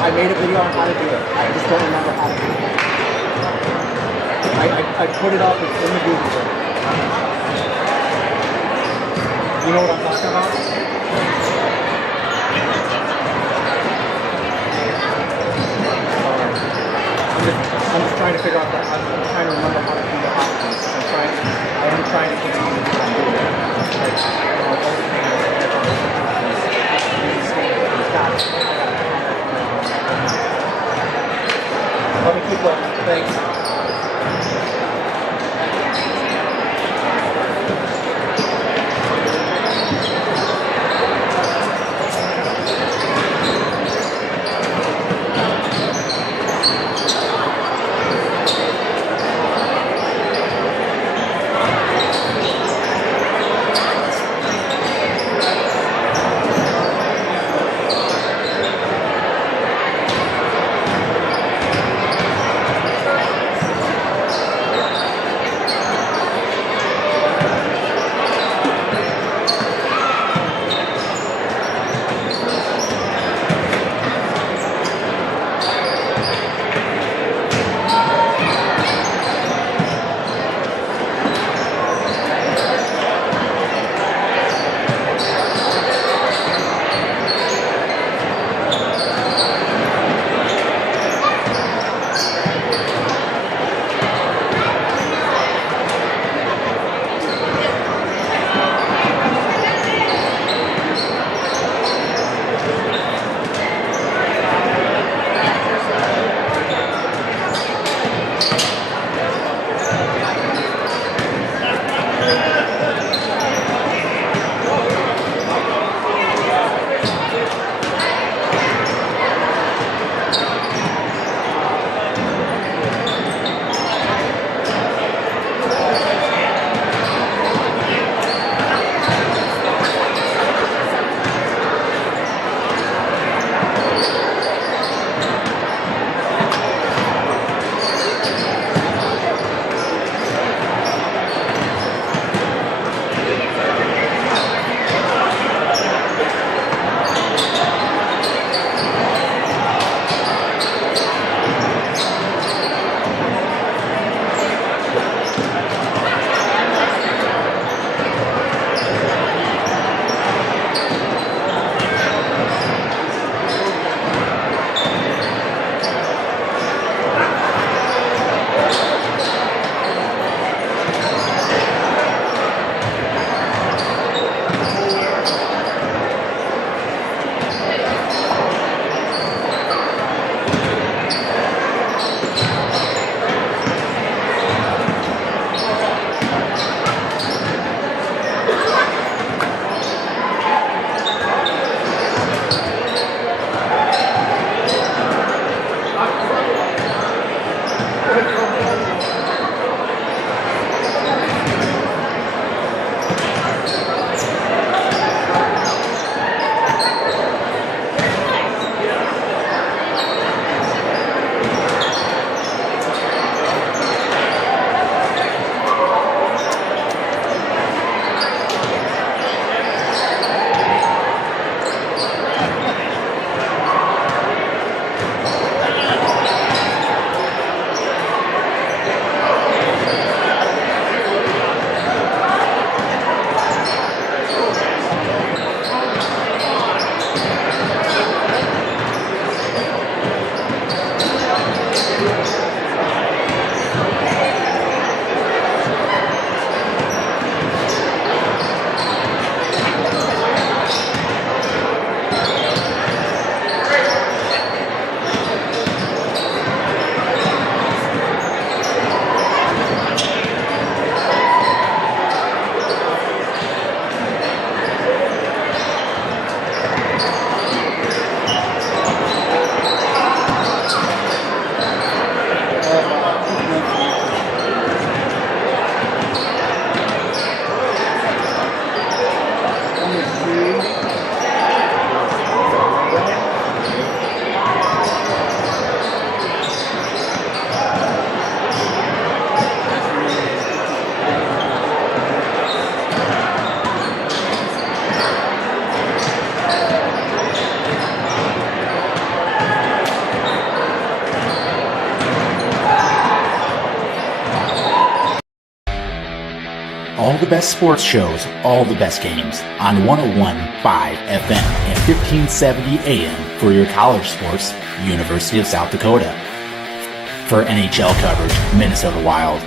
I made a video on how to do it. I just don't remember how to do it. I put it up, it's in the Google book. You know what I'm talking about? I'm just trying to figure out that. I'm trying to remember how to do the hot keys. I am trying to continue to do what I'm doing. Like, let me keep looking. Thanks. the best sports shows, all the best games on 101.5 FM and 1570 AM for your college sports, University of South Dakota. For NHL coverage, Minnesota Wild.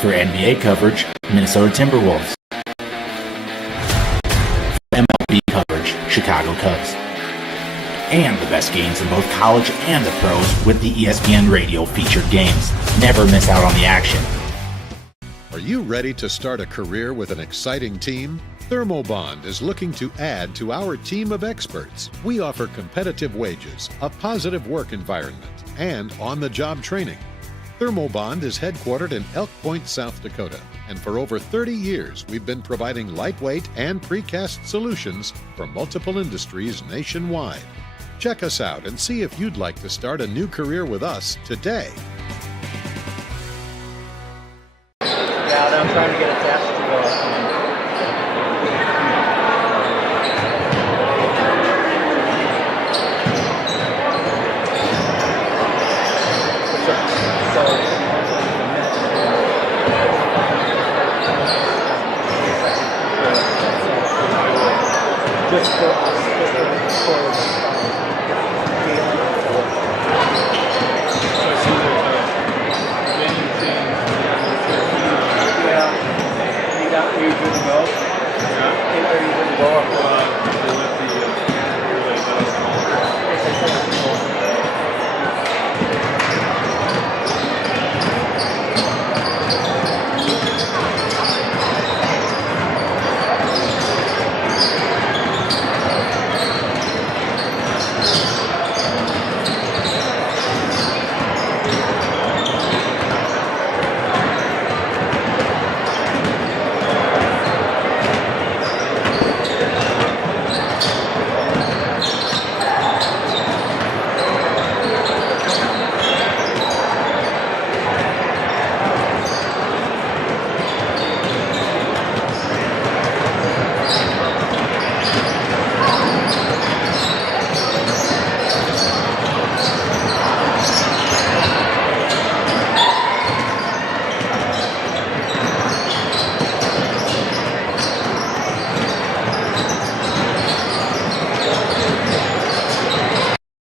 For NBA coverage, Minnesota Timberwolves. For MLB coverage, Chicago Cubs. And the best games in both college and the pros with the ESPN Radio featured games. Never miss out on the action. Are you ready to start a career with an exciting team? Thermobond is looking to add to our team of experts. We offer competitive wages, a positive work environment, and on-the-job training. Thermobond is headquartered in Elk Point, South Dakota, and for over 30 years we've been providing lightweight and precast solutions for multiple industries nationwide. Check us out and see if you'd like to start a new career with us today. Yeah, I'm trying to get attached to just for us, Are you good to go? Yeah. Are you good to go?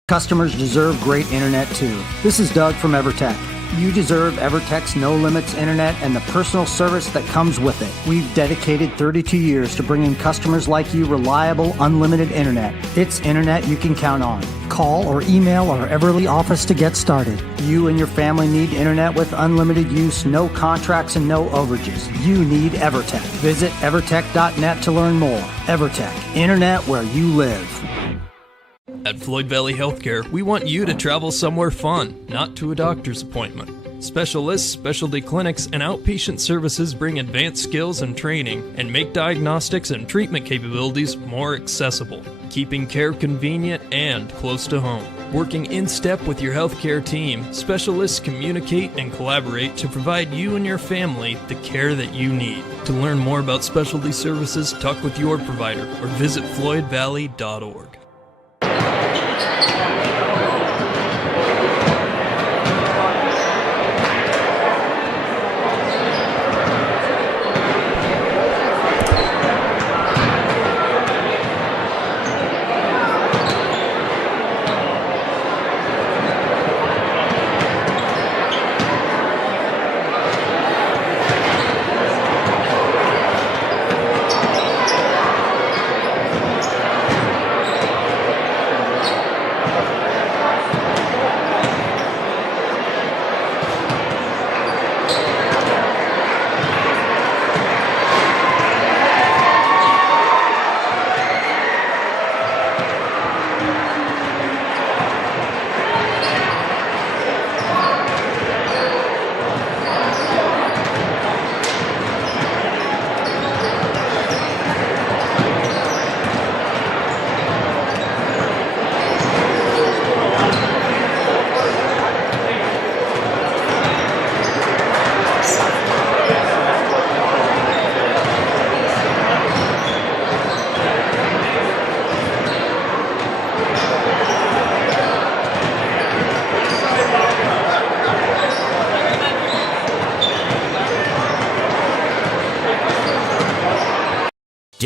Customers deserve great internet too. This is Doug from EverTech. You deserve EverTech's no limits internet and the personal service that comes with it. We've dedicated 32 years to bringing customers like you reliable, unlimited internet. It's internet you can count on. Call or email our Everly office to get started. You and your family need internet with unlimited use, no contracts, and no overages. You need EverTech. Visit evertech.net to learn more. EverTech, internet where you live. At Floyd Valley Healthcare, we want you to travel somewhere fun, not to a doctor's appointment. Specialists, specialty clinics, and outpatient services bring advanced skills and training and make diagnostics and treatment capabilities more accessible, keeping care convenient and close to home. Working in step with your healthcare team, specialists communicate and collaborate to provide you and your family the care that you need. To learn more about specialty services, talk with your provider or visit floydvalley.org.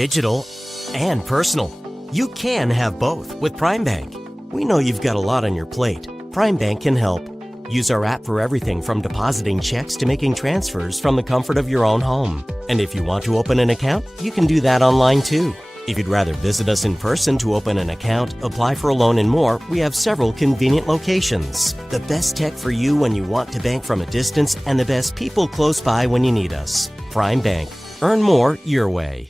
digital and personal. You can have both with Prime Bank. We know you've got a lot on your plate. Prime Bank can help. Use our app for everything from depositing checks to making transfers from the comfort of your own home. And if you want to open an account, you can do that online too. If you'd rather visit us in person to open an account, apply for a loan and more, we have several convenient locations. The best tech for you when you want to bank from a distance and the best people close by when you need us. Prime Bank. Earn more your way.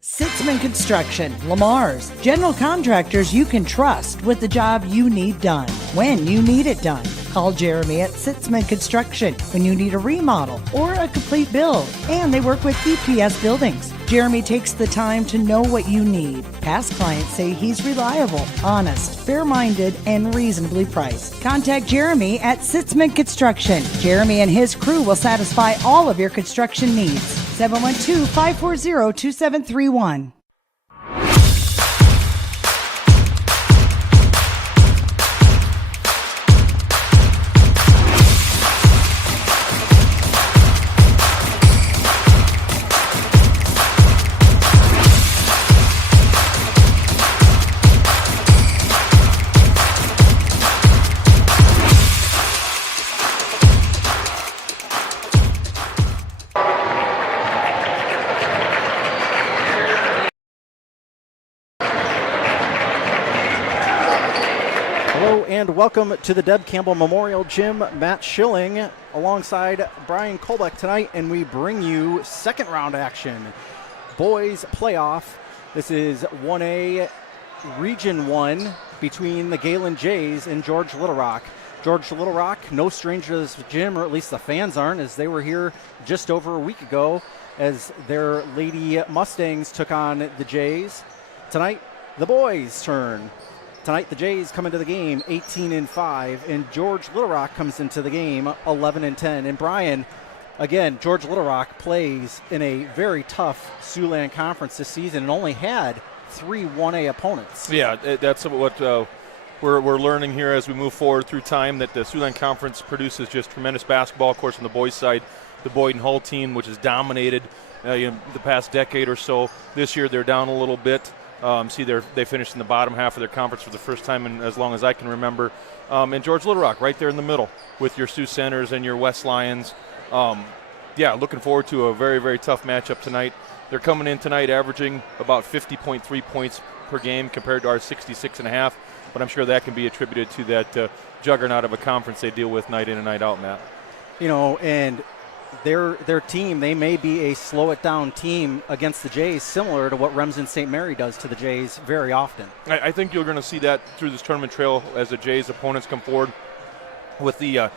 Sitzman Construction, Lamar's, general contractors you can trust with the job you need done, when you need it done. Call Jeremy at Sitzman Construction when you need a remodel or a complete build. And they work with EPS buildings. Jeremy takes the time to know what you need. Past clients say he's reliable, honest, fair-minded, and reasonably priced. Contact Jeremy at Sitzman Construction. Jeremy and his crew will satisfy all of your construction needs. 712-540-2731. And welcome to the Deb Campbell Memorial Gym. Matt Schilling alongside Brian Kolbeck tonight, and we bring you second round action. Boys playoff. This is 1A Region 1 between the Gehlen Jays and George Little Rock. George Little Rock, no stranger to this gym, or at least the fans aren't, as they were here just over a week ago as their Lady Mustangs took on the Jays. Tonight, the boys' turn. Tonight, the Jays come into the game 18-5, and George Little Rock comes into the game 11-10. And Brian, again, George Little Rock plays in a very tough Siouxland Conference this season and only had 3 1A opponents. Yeah, that's what we're learning here as we move forward through time, that the Siouxland Conference produces just tremendous basketball. Of course, on the boys' side, the Boyden Hull team, which has dominated the past decade or so. This year, they're down a little bit. They finished in the bottom half of their conference for the first time in as long as I can remember. And George Little Rock right there in the middle with your Sioux Centers and your West Lions. Looking forward to a very, very tough matchup tonight. They're coming in tonight averaging about 50.3 points per game compared to our 66.5, but I'm sure that can be attributed to that juggernaut of a conference they deal with night in and night out, Matt. And their team, they may be a slow it down team against the Jays, similar to what Remsen St. Mary does to the Jays very often. I think you're going to see that through this tournament trail as the Jays opponents come forward with the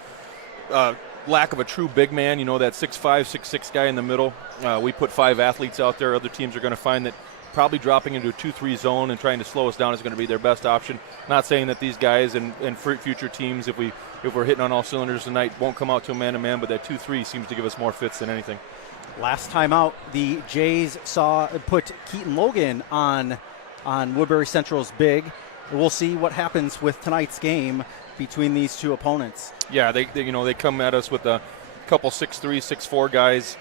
lack of a true big man, that 6'5", 6'6" guy in the middle. We put 5 athletes out there. Other teams are going to find that probably dropping into a 2-3 zone and trying to slow us down is going to be their best option. Not saying that these guys and future teams, if we're hitting on all cylinders tonight, won't come out to a man-to-man, but that 2-3 seems to give us more fits than anything. Last time out, the Jays put Keaton Logan on Woodbury Central's big. We'll see what happens with tonight's game between these two opponents. Yeah, they come at us with a couple 6'3", 6'4" guys.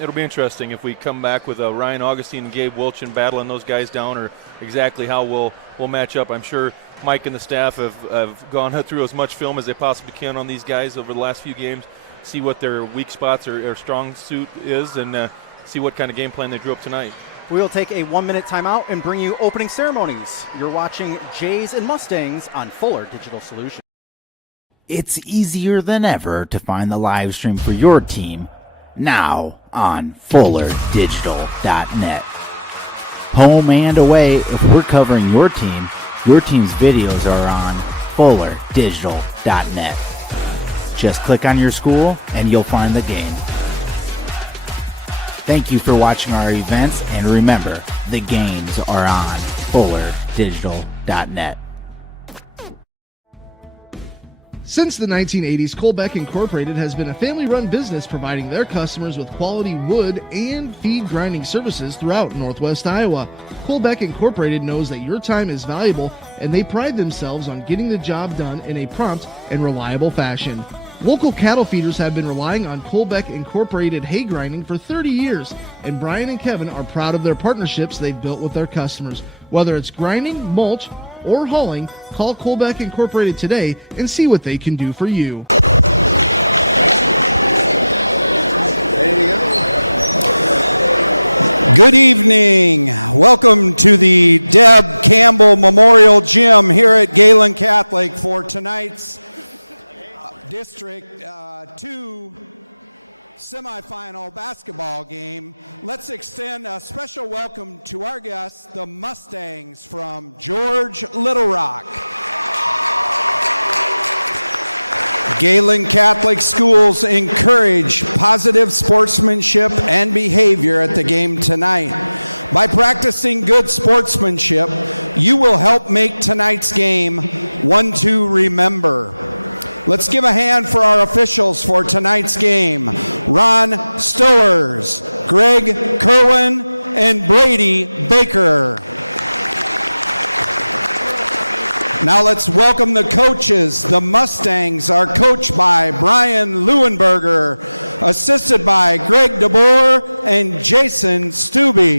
It'll be interesting if we come back with Ryan Augustine and Gabe Wilchin battling those guys down, or exactly how we'll match up. I'm sure Mike and the staff have gone through as much film as they possibly can on these guys over the last few games, see what their weak spots or strong suit is, and see what kind of game plan they drew up tonight. We'll take a 1-minute timeout and bring you opening ceremonies. You're watching Jays and Mustangs on Fuller Digital Solutions. It's easier than ever to find the live stream for your team now on FullerDigital.net. Home and away, if we're covering your team's videos are on FullerDigital.net. Just click on your school and you'll find the game. Thank you for watching our events, and remember, the games are on FullerDigital.net. Since the 1980s, Kolbeck Incorporated has been a family-run business providing their customers with quality wood and feed grinding services throughout Northwest Iowa. Kolbeck Incorporated knows that your time is valuable, and they pride themselves on getting the job done in a prompt and reliable fashion. Local cattle feeders have been relying on Colbeck Incorporated hay grinding for 30 years, and Brian and Kevin are proud of their partnerships they've built with their customers. Whether it's grinding, mulch, or hauling, call Colbeck Incorporated today and see what they can do for you. Good evening. Welcome to the Deb Campbell Memorial Gym here at Gehlen Catholic for tonight's District 2 semifinal basketball game. Let's extend a special welcome to our guests, the Mustangs from George Little Rock. Gehlen Catholic Schools encourage positive sportsmanship and behavior at the game tonight. By practicing good sportsmanship, you will help make tonight's game one to remember. Let's give a hand for our officials for tonight's game. Ron Stowers, Greg Cohen, and Brady Baker. Now let's welcome the coaches. The Mustangs are coached by Brian Leuenberger, assisted by Greg DeBoer and Jason Stubbe.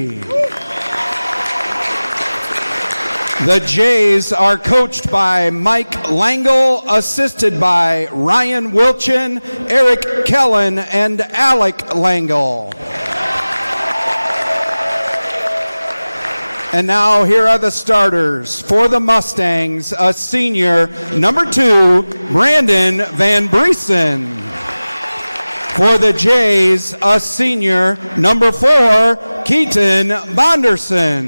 The Jays are coached by Mike Langle, assisted by Ryan Wilson, Eric Kellen, and Alec Langle. And now here are the starters. For the Mustangs, a senior, number 2, Brandon Van Broosten. For the Jays, a senior, number 4, Keaton Vanderson.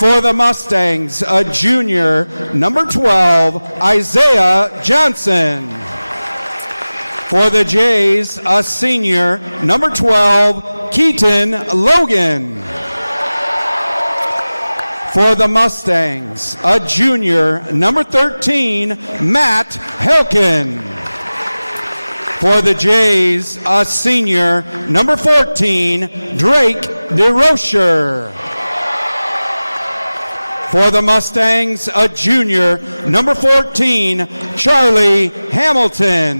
For the Mustangs, a junior, number 12, Isaiah Johnson. For the Jays, a senior, number 12, Keaton Logan. For the Mustangs, a junior, number 13, Matt Hawkins. For the Jays, a senior, number 14, Blake DeRosa. For the Mustangs, a junior, number 14, Charlie Hamilton.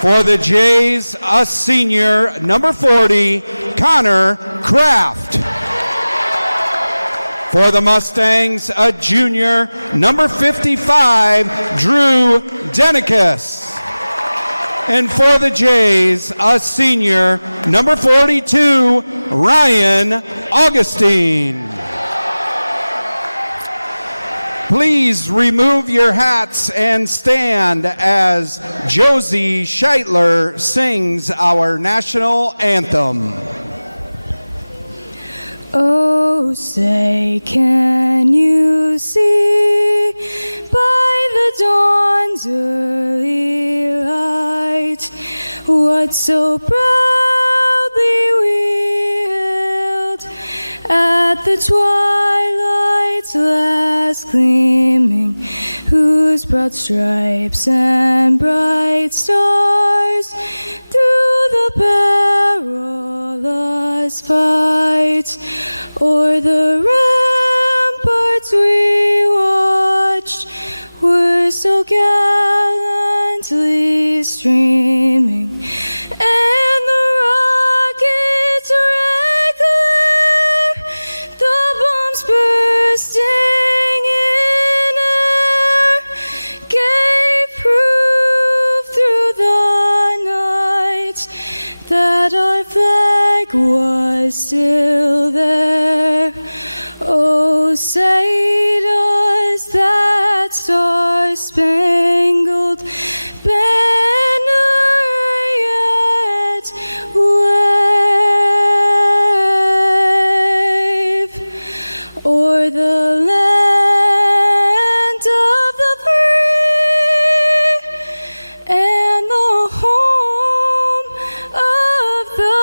For the Jays, a senior, number 40, Connor Kraft. For the Mustangs, a junior, number 55, Drew Jenicus. And for the Jays, a senior, number 42, Ryan Augustine. Please remove your hats and stand as Josie Seidler sings our national anthem. Oh, say, can you see by the dawn's early light what so proudly we hailed at the twilight's last gleam, whose broad flames and bright stars through the perilous fights o'er the ramparts we watched were so gallantly streaming, and the rockets reckoned, the bombs bursting in air, gave proof through the night that our flag was still there. Oh, say does that star-spangled banner yet wave o'er the land of the free and the home of the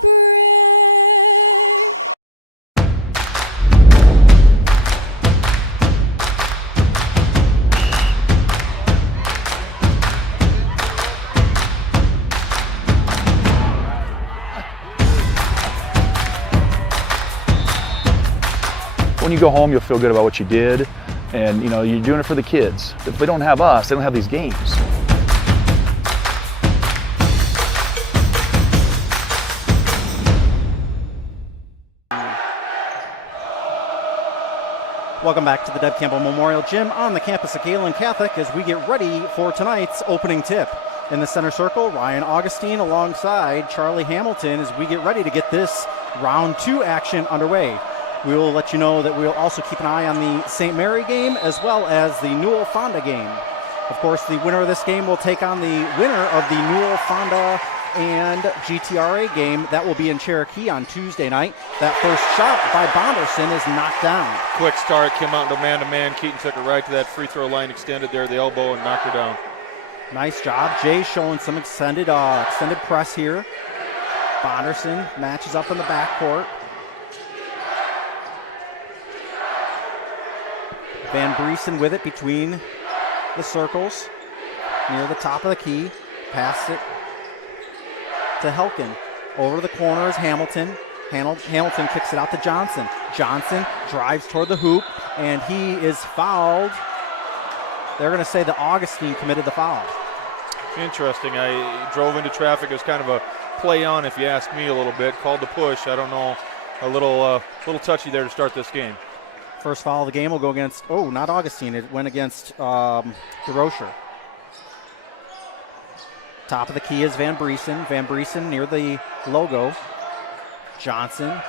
brave? When you go home, you'll feel good about what you did. And, you know, you're doing it for the kids. If they don't have us, they don't have these games. Welcome back to the Deb Campbell Memorial Gym on the campus of Gehlen Catholic as we get ready for tonight's opening tip. In the center circle, Ryan Augustine alongside Charlie Hamilton as we get ready to get this round 2 action underway. We will let you know that we'll also keep an eye on the St. Mary game as well as the Newell Fonda game. Of course, the winner of this game will take on the winner of the Newell Fonda and GTRA game. That will be in Cherokee on Tuesday night. That first shot by Bonderson is knocked down. Quick start, came out into man-to-man. Keaton took it right to that free throw line, extended there, the elbow, and knocked her down. Nice job. Jay showing some extended press here. Bonderson matches up in the backcourt. Van Briesen with it between the circles near the top of the key. Pass it to Helkin. Over to the corner is Hamilton. Hamilton kicks it out to Johnson. Johnson drives toward the hoop, and he is fouled. They're going to say that Augustine committed the foul. Interesting. I drove into traffic. It was kind of a play on, if you ask me, a little bit. Called the push. I don't know. A little touchy there to start this game. First foul of the game will go against, not Augustine. It went against DeRocher. Top of the key is Van Briesen. Van Briesen near the logo. Johnson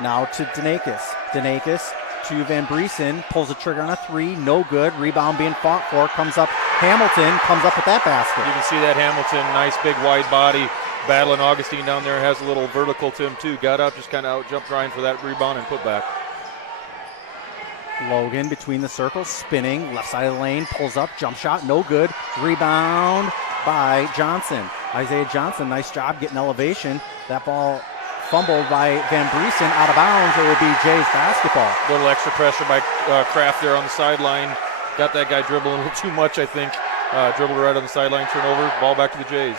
now to Denakis. Denakis to Van Briesen. Pulls the trigger on a 3. No good. Rebound being fought for. Comes up. Hamilton comes up with that basket. You can see that Hamilton, nice big wide body, battling Augustine down there. Has a little vertical to him too. Got up, just kind of out jumped Ryan for that rebound and put back. Logan between the circles, spinning, left side of the lane, pulls up, jump shot, no good. Rebound by Johnson. Isaiah Johnson, nice job getting elevation. That ball fumbled by Van Briesen, out of bounds. It will be Jay's basketball. A little extra pressure by Kraft there on the sideline. Got that guy dribbling a little too much, I think. Dribbled right on the sideline, turnover, ball back to the Jays.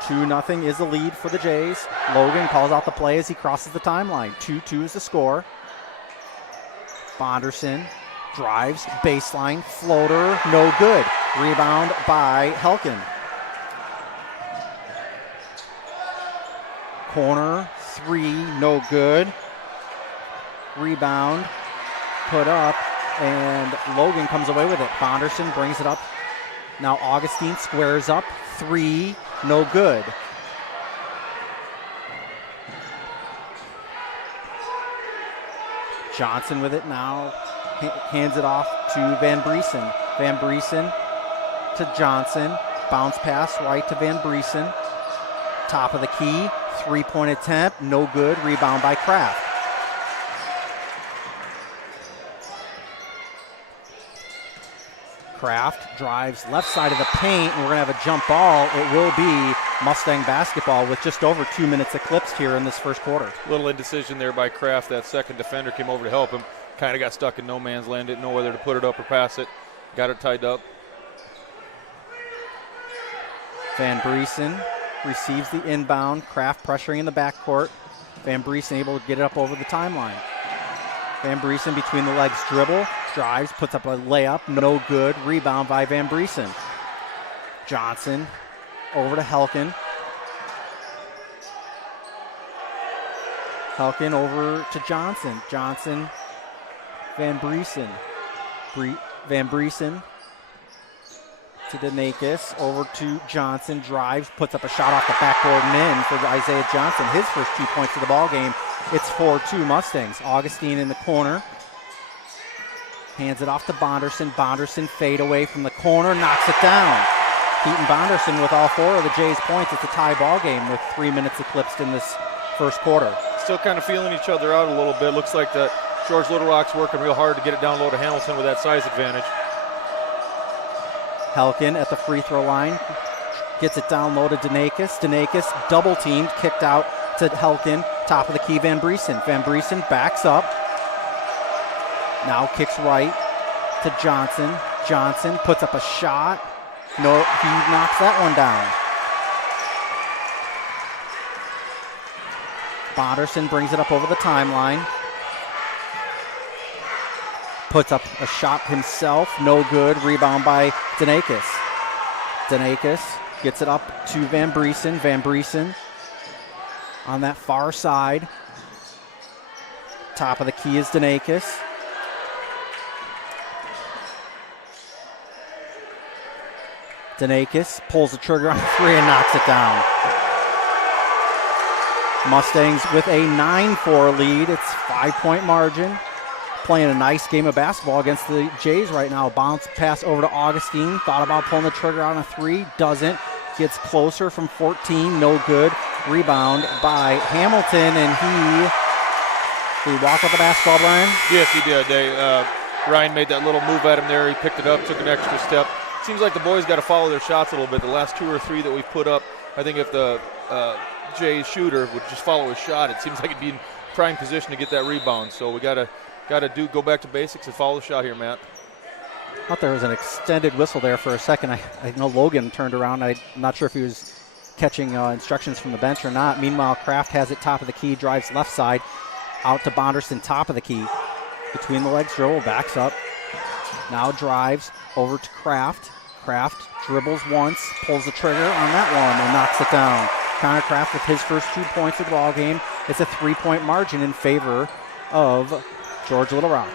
2-0 is the lead for the Jays. Logan calls out the play as he crosses the timeline. 2-2 is the score. Bonderson drives, baseline, floater, no good. Rebound by Helkin. Corner, 3, no good. Rebound, put up, and Logan comes away with it. Bonderson brings it up. Now Augustine squares up, 3, no good. Johnson with it now, hands it off to Van Briesen. Van Briesen to Johnson, bounce pass right to Van Briesen. Top of the key, 3-point attempt, no good, rebound by Kraft. Kraft drives left side of the paint, and we're going to have a jump ball. It will be Mustang basketball with just over 2 minutes eclipsed here in this first quarter. Little indecision there by Kraft. That second defender came over to help him. Kind of got stuck in no man's land. Didn't know whether to put it up or pass it. Got it tied up. Van Briesen receives the inbound. Kraft pressuring in the backcourt. Van Briesen able to get it up over the timeline. Van Briesen between the legs dribble, drives, puts up a layup, no good. Rebound by Van Briesen. Johnson over to Helkin. Helkin over to Johnson. Johnson, Van Briesen. Van Briesen to Denakis, over to Johnson, drives, puts up a shot off the backboard and in for Isaiah Johnson. His first 2 points of the ball game. It's 4-2 Mustangs. Augustine in the corner. Hands it off to Bonderson. Bonderson fade away from the corner, knocks it down. Keaton Bonderson with all 4 of the Jays' points. It's a tie ball game with 3 minutes eclipsed in this first quarter. Still kind of feeling each other out a little bit. Looks like that George Little Rock's working real hard to get it down low to Hamilton with that size advantage. Helkin at the free throw line. Gets it down low to Denakis. Denakis double teamed, kicked out to Helkin. Top of the key, Van Briesen. Van Briesen backs up. Now kicks right to Johnson. Johnson puts up a shot. No, he knocks that one down. Bonderson brings it up over the timeline. puts up a shot himself, no good. Rebound by Danakis. Danakis gets it up to Van Briesen. Van Briesen on that far side. Top of the key is Danakis. Danakis pulls the trigger on 3 and knocks it down. Mustangs with a 9-4 lead. It's 5-point margin. Playing a nice game of basketball against the Jays right now. Bounce pass over to Augustine. Thought about pulling the trigger on a 3. Doesn't. Gets closer from 14. No good. Rebound by Hamilton, and did he walk with the basketball, Brian? Yes, he did. Ryan made that little move at him there. He picked it up, took an extra step. Seems like the boys got to follow their shots a little bit. The last 2 or 3 that we've put up, I think if the Jays shooter would just follow his shot, it seems like he'd be in prime position to get that rebound. So we got to go back to basics and follow the shot here, Matt. I thought there was an extended whistle there for a second. I know Logan turned around. I'm not sure if he was catching instructions from the bench or not. Meanwhile, Kraft has it top of the key, drives left side, out to Bonderson, top of the key. Between the legs dribble, backs up. Now drives over to Kraft. Kraft dribbles once, pulls the trigger on that one, and knocks it down. Connor Kraft with his first 2 points of the ball game. It's a 3-point margin in favor of George Little Rock.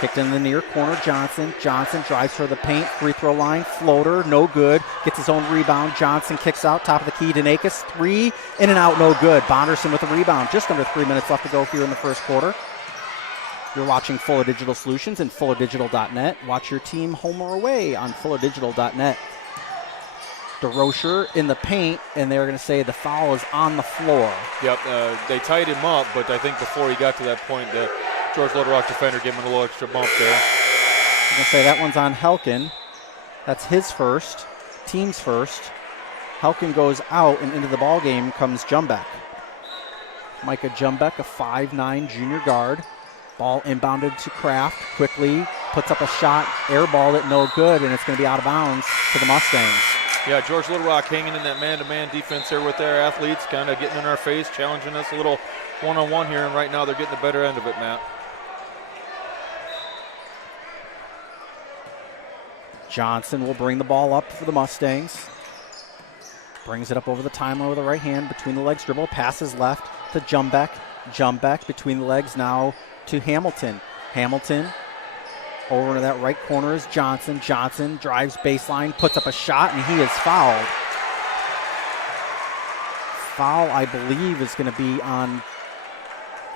Kicked in the near corner, Johnson. Johnson drives for the paint, free throw line, floater, no good. Gets his own rebound. Johnson kicks out, top of the key. Danakis, 3, in and out, no good. Bonderson with a rebound. Just under 3 minutes left to go here in the first quarter. You're watching Fuller Digital Solutions and FullerDigital.net. Watch your team home or away on FullerDigital.net. DeRocher in the paint, and they're going to say the foul is on the floor. Yep, they tied him up, but I think before he got to that point, the George Little Rock defender gave him a little extra bump there. I'm going to say that one's on Helkin. That's his first, team's first. Helkin goes out, and into the ball game comes Jumbeck. Micah Jumbeck, a 5'9 junior guard. Ball inbounded to Kraft, quickly puts up a shot, airballed it, no good, and it's going to be out of bounds to the Mustangs. Yeah, George Little Rock hanging in that man-to-man defense there with their athletes, kind of getting in our face, challenging us a little one-on-one here, and right now they're getting the better end of it, Matt. Johnson will bring the ball up for the Mustangs. Brings it up over the timeline with the right hand, between the legs dribble, passes left to Jumbeck. Jumbeck between the legs now to Hamilton. Hamilton over into that right corner is Johnson. Johnson drives baseline, puts up a shot, and he is fouled. Foul, I believe, is going to be on.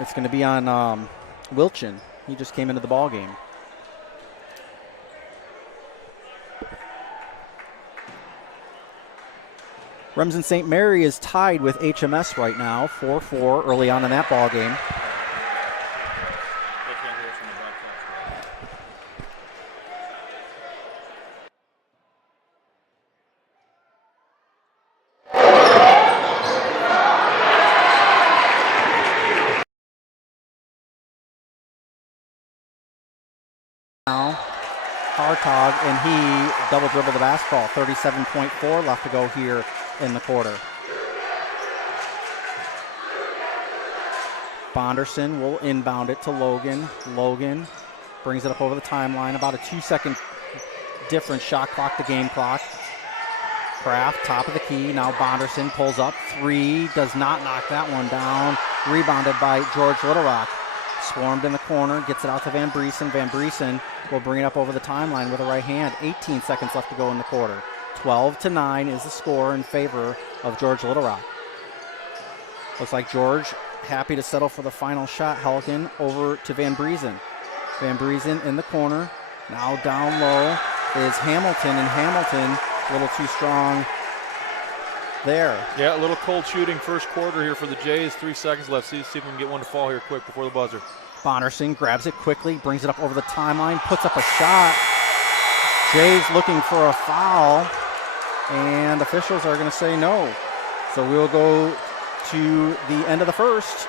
It's going to be on Wilchin. He just came into the ball game. Remsen St. Mary is tied with HMS right now, 4-4 early on in that ball game. Now, Hartog, and he double dribbled the basketball. 37.4 left to go here in the quarter. Bonderson will inbound it to Logan. Logan brings it up over the timeline. About a 2-second difference, shot clock to game clock. Kraft, top of the key. Now Bonderson pulls up. 3, does not knock that one down. Rebounded by George Little Rock. Swarmed in the corner, gets it out to Van Briesen. Van Briesen will bring it up over the timeline with a right hand. 18 seconds left to go in the quarter. 12-9 is the score in favor of George Little Rock. Looks like George happy to settle for the final shot. Helkin over to Van Briesen. Van Briesen in the corner. Now down low is Hamilton, and Hamilton a little too strong there. Yeah, a little cold shooting first quarter here for the Jays. 3 seconds left. See if we can get one to fall here quick before the buzzer. Bonderson grabs it quickly, brings it up over the timeline, puts up a shot. Jays looking for a foul, and officials are going to say no. So we'll go to the end of the first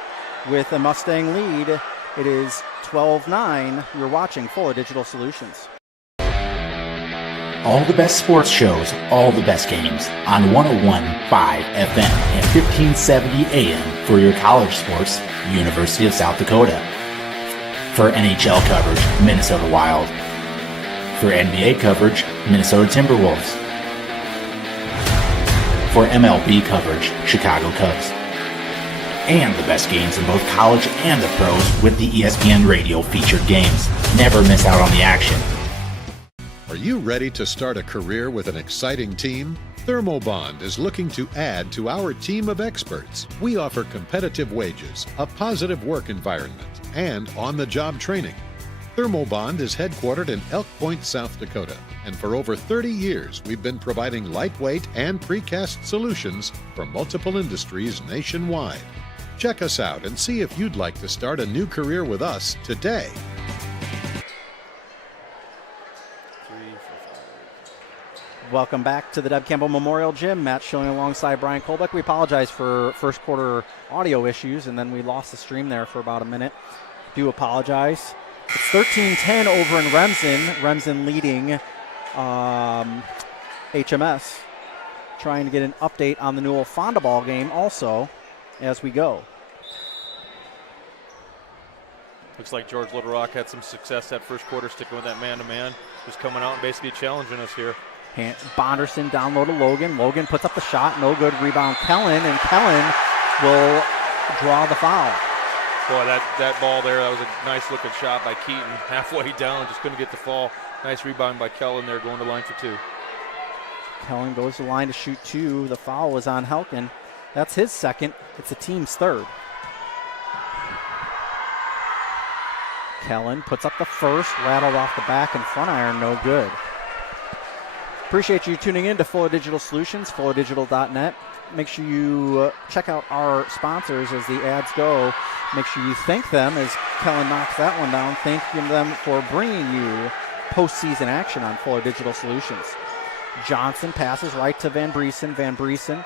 with a Mustang lead. It is 12-9. You're watching Fuller Digital Solutions. All the best sports shows, all the best games on 101.5 FM and 1570 AM for your college sports, University of South Dakota. For NHL coverage, Minnesota Wild. For NBA coverage, Minnesota Timberwolves. For MLB coverage, Chicago Cubs. And the best games in both college and the pros with the ESPN Radio featured games. Never miss out on the action. Are you ready to start a career with an exciting team? Thermobond is looking to add to our team of experts. We offer competitive wages, a positive work environment, and on-the-job training. Thermobond is headquartered in Elk Point, South Dakota, and for over 30 years we've been providing lightweight and precast solutions for multiple industries nationwide. Check us out and see if you'd like to start a new career with us today. Welcome back to the Deb Campbell Memorial Gym. Matt Schilling alongside Brian Kolbeck. We apologize for first quarter audio issues, and then we lost the stream there for about a minute. Do apologize. It's 13-10 over in Remsen. Remsen leading HMS. Trying to get an update on the Newell Fonda ball game also as we go. Looks like George Little Rock had some success that first quarter sticking with that man-to-man. Just coming out and basically challenging us here. Bonderson down low to Logan. Logan puts up the shot. No good. Rebound Kellen, and Kellen will draw the foul. Boy, that ball there, that was a nice-looking shot by Keaton. Halfway down, just couldn't get the fall. Nice rebound by Kellen there, going to line for two. Kellen goes to the line to shoot two. The foul was on Helkin. That's his second. It's the team's third. Kellen puts up the first, rattled off the back and front iron, no good. Appreciate you tuning in to Fuller Digital Solutions, fullerdigital.net. Make sure you check out our sponsors as the ads go. Make sure you thank them as Kellen knocks that one down. Thank them for bringing you postseason action on Fuller Digital Solutions. Johnson passes right to Van Briesen. Van Briesen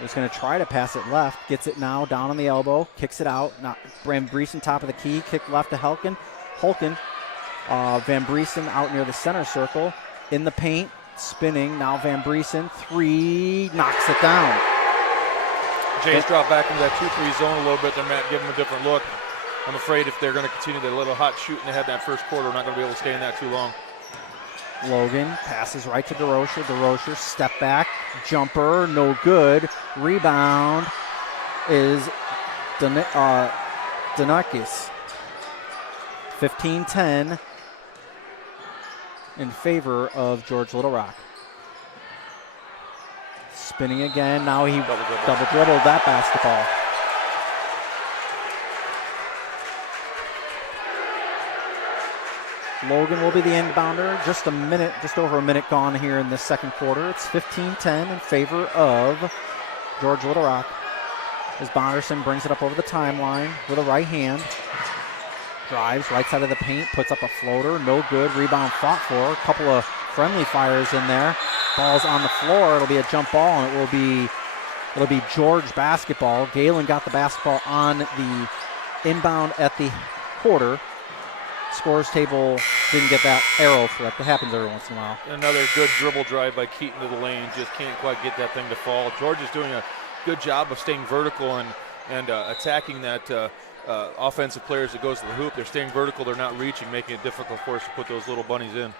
is going to try to pass it left. Gets it now down on the elbow. Kicks it out. Van Briesen top of the key. Kick left to Hulkin. Van Briesen out near the center circle. In the paint. Spinning. Now Van Briesen. Three. Knocks it down. Jays drop back into that 2-3 zone a little bit there, Matt. Give them a different look. I'm afraid if they're going to continue the little hot shooting they had that first quarter, we're not going to be able to stay in that too long. Logan passes right to DeRocher. DeRocher step back. Jumper. No good. Rebound is Danakis. 15-10 in favor of George Little Rock. Spinning again. Now he double dribbled that basketball. Logan will be the inbounder. Just over a minute gone here in the second quarter. It's 15-10 in favor of George Little Rock. As Bonderson brings it up over the timeline with a right hand. Drives right side of the paint, puts up a floater, no good. Rebound fought for. A couple of friendly fires in there. Ball's on the floor. It'll be a jump ball, and it'll be George basketball. Gehlen got the basketball on the inbound at the quarter. Scores table didn't get that arrow flipped. It happens every once in a while. Another good dribble drive by Keaton to the lane. Just can't quite get that thing to fall. George is doing a good job of staying vertical and attacking that offensive players that goes to the hoop. They're staying vertical. They're not reaching, making it difficult for us to put those little bunnies in.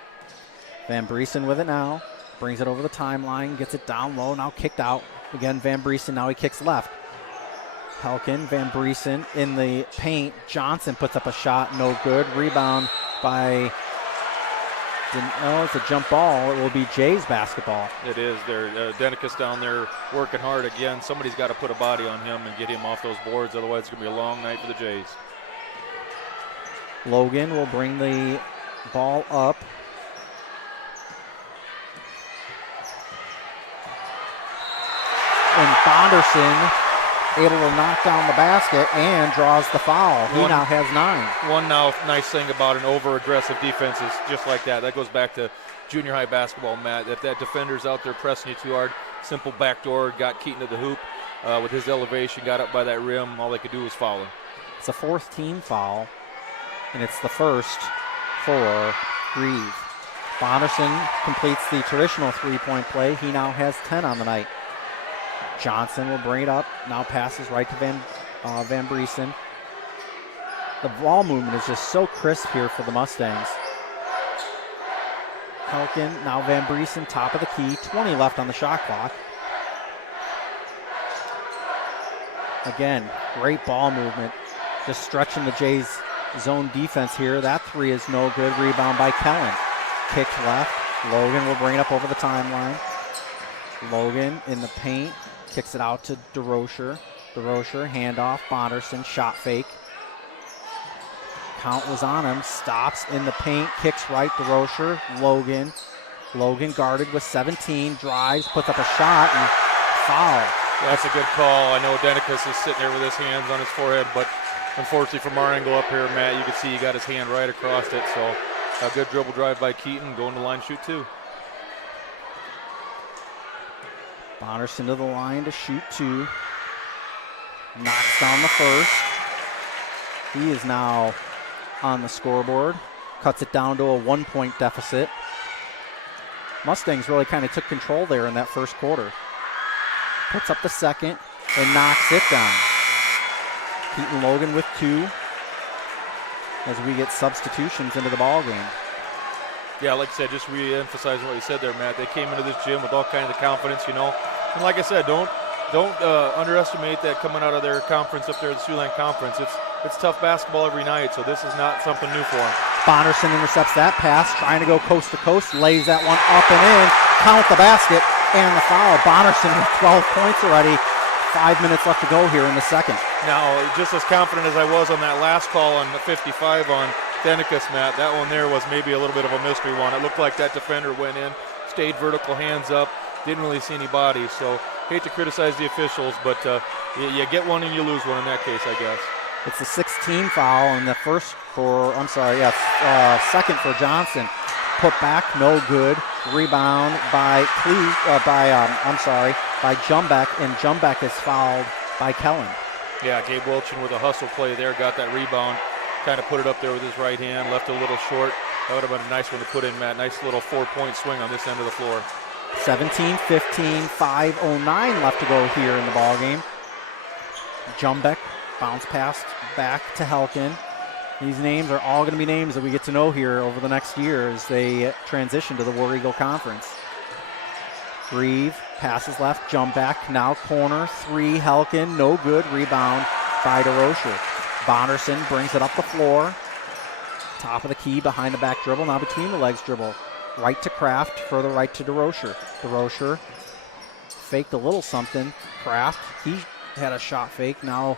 Van Briesen with it now. Brings it over the timeline. Gets it down low. Now kicked out. Again, Van Briesen. Now he kicks left. Helkin, Van Briesen in the paint. Johnson puts up a shot. No good. Rebound by... it's a jump ball. It will be Jay's basketball. It is. Denicus down there working hard again. Somebody's got to put a body on him and get him off those boards. Otherwise, it's going to be a long night for the Jays. Logan will bring the ball up. And Bonderson able to knock down the basket and draws the foul. He now has 9. One nice thing about an over-aggressive defense is just like that. That goes back to junior high basketball, Matt. If that defender's out there pressing you too hard, simple backdoor, got Keaton to the hoop with his elevation, got up by that rim. All they could do was foul him. It's a 4th team foul, and it's the first for Grieve. Bonderson completes the traditional three-point play. He now has 10 on the night. Johnson will bring it up. Now passes right to Van Briesen. The ball movement is just so crisp here for the Mustangs. Helken, now Van Briesen, top of the key, 20 left on the shot clock. Again, great ball movement, just stretching the Jays' zone defense here. That three is no good. Rebound by Kellen. Kick left. Logan will bring it up over the timeline. Logan in the paint, kicks it out to DeRocher. DeRocher, handoff, Bonderson, shot fake. Count was on him, stops in the paint, kicks right, DeRocher, Logan. Logan guarded with 17, drives, puts up a shot, and foul. That's a good call. I know Denicus is sitting there with his hands on his forehead, but unfortunately from our angle up here, Matt, you can see he got his hand right across it, so a good dribble drive by Keaton, going to the line, shoot two. Bonderson to the line to shoot two. Knocks down the first. He is now on the scoreboard. Cuts it down to a 1-point deficit. Mustangs really kind of took control there in that first quarter. Puts up the second and knocks it down. Keaton Logan with two as we get substitutions into the ball game. Yeah, like I said, just re-emphasizing what you said there, Matt. They came into this gym with all kinds of confidence, you know. And like I said, don't underestimate that coming out of their conference up there, the Siouxland Conference. It's tough basketball every night, so this is not something new for them. Bonderson intercepts that pass, trying to go coast to coast, lays that one up and in, count the basket, and the foul. Bonderson with 12 points already. 5 minutes left to go here in the second. Now, just as confident as I was on that last call on the 55 on Denicus, Matt, that one there was maybe a little bit of a mystery one. It looked like that defender went in, stayed vertical, hands up, didn't really see any bodies. So, hate to criticize the officials, but you get one and you lose one in that case, I guess. It's the 16 foul and the second for Johnson. Put back, no good. Rebound by Jumbeck, and Jumbeck is fouled by Kellen. Yeah, Gabe Wilchin with a hustle play there, got that rebound, kind of put it up there with his right hand, left it a little short. That would have been a nice one to put in, Matt. Nice little 4-point swing on this end of the floor. 17-15, 5:09 left to go here in the ball game. Jumbeck, bounce pass back to Helken. These names are all going to be names that we get to know here over the next year as they transition to the War Eagle Conference. Grieve, passes left, jump back, now corner, three, Helken, no good, rebound by DeRocher. Bonderson brings it up the floor, top of the key, behind the back dribble, now between the legs dribble. Right to Kraft, further right to DeRocher. DeRocher faked a little something. Kraft, he had a shot fake, now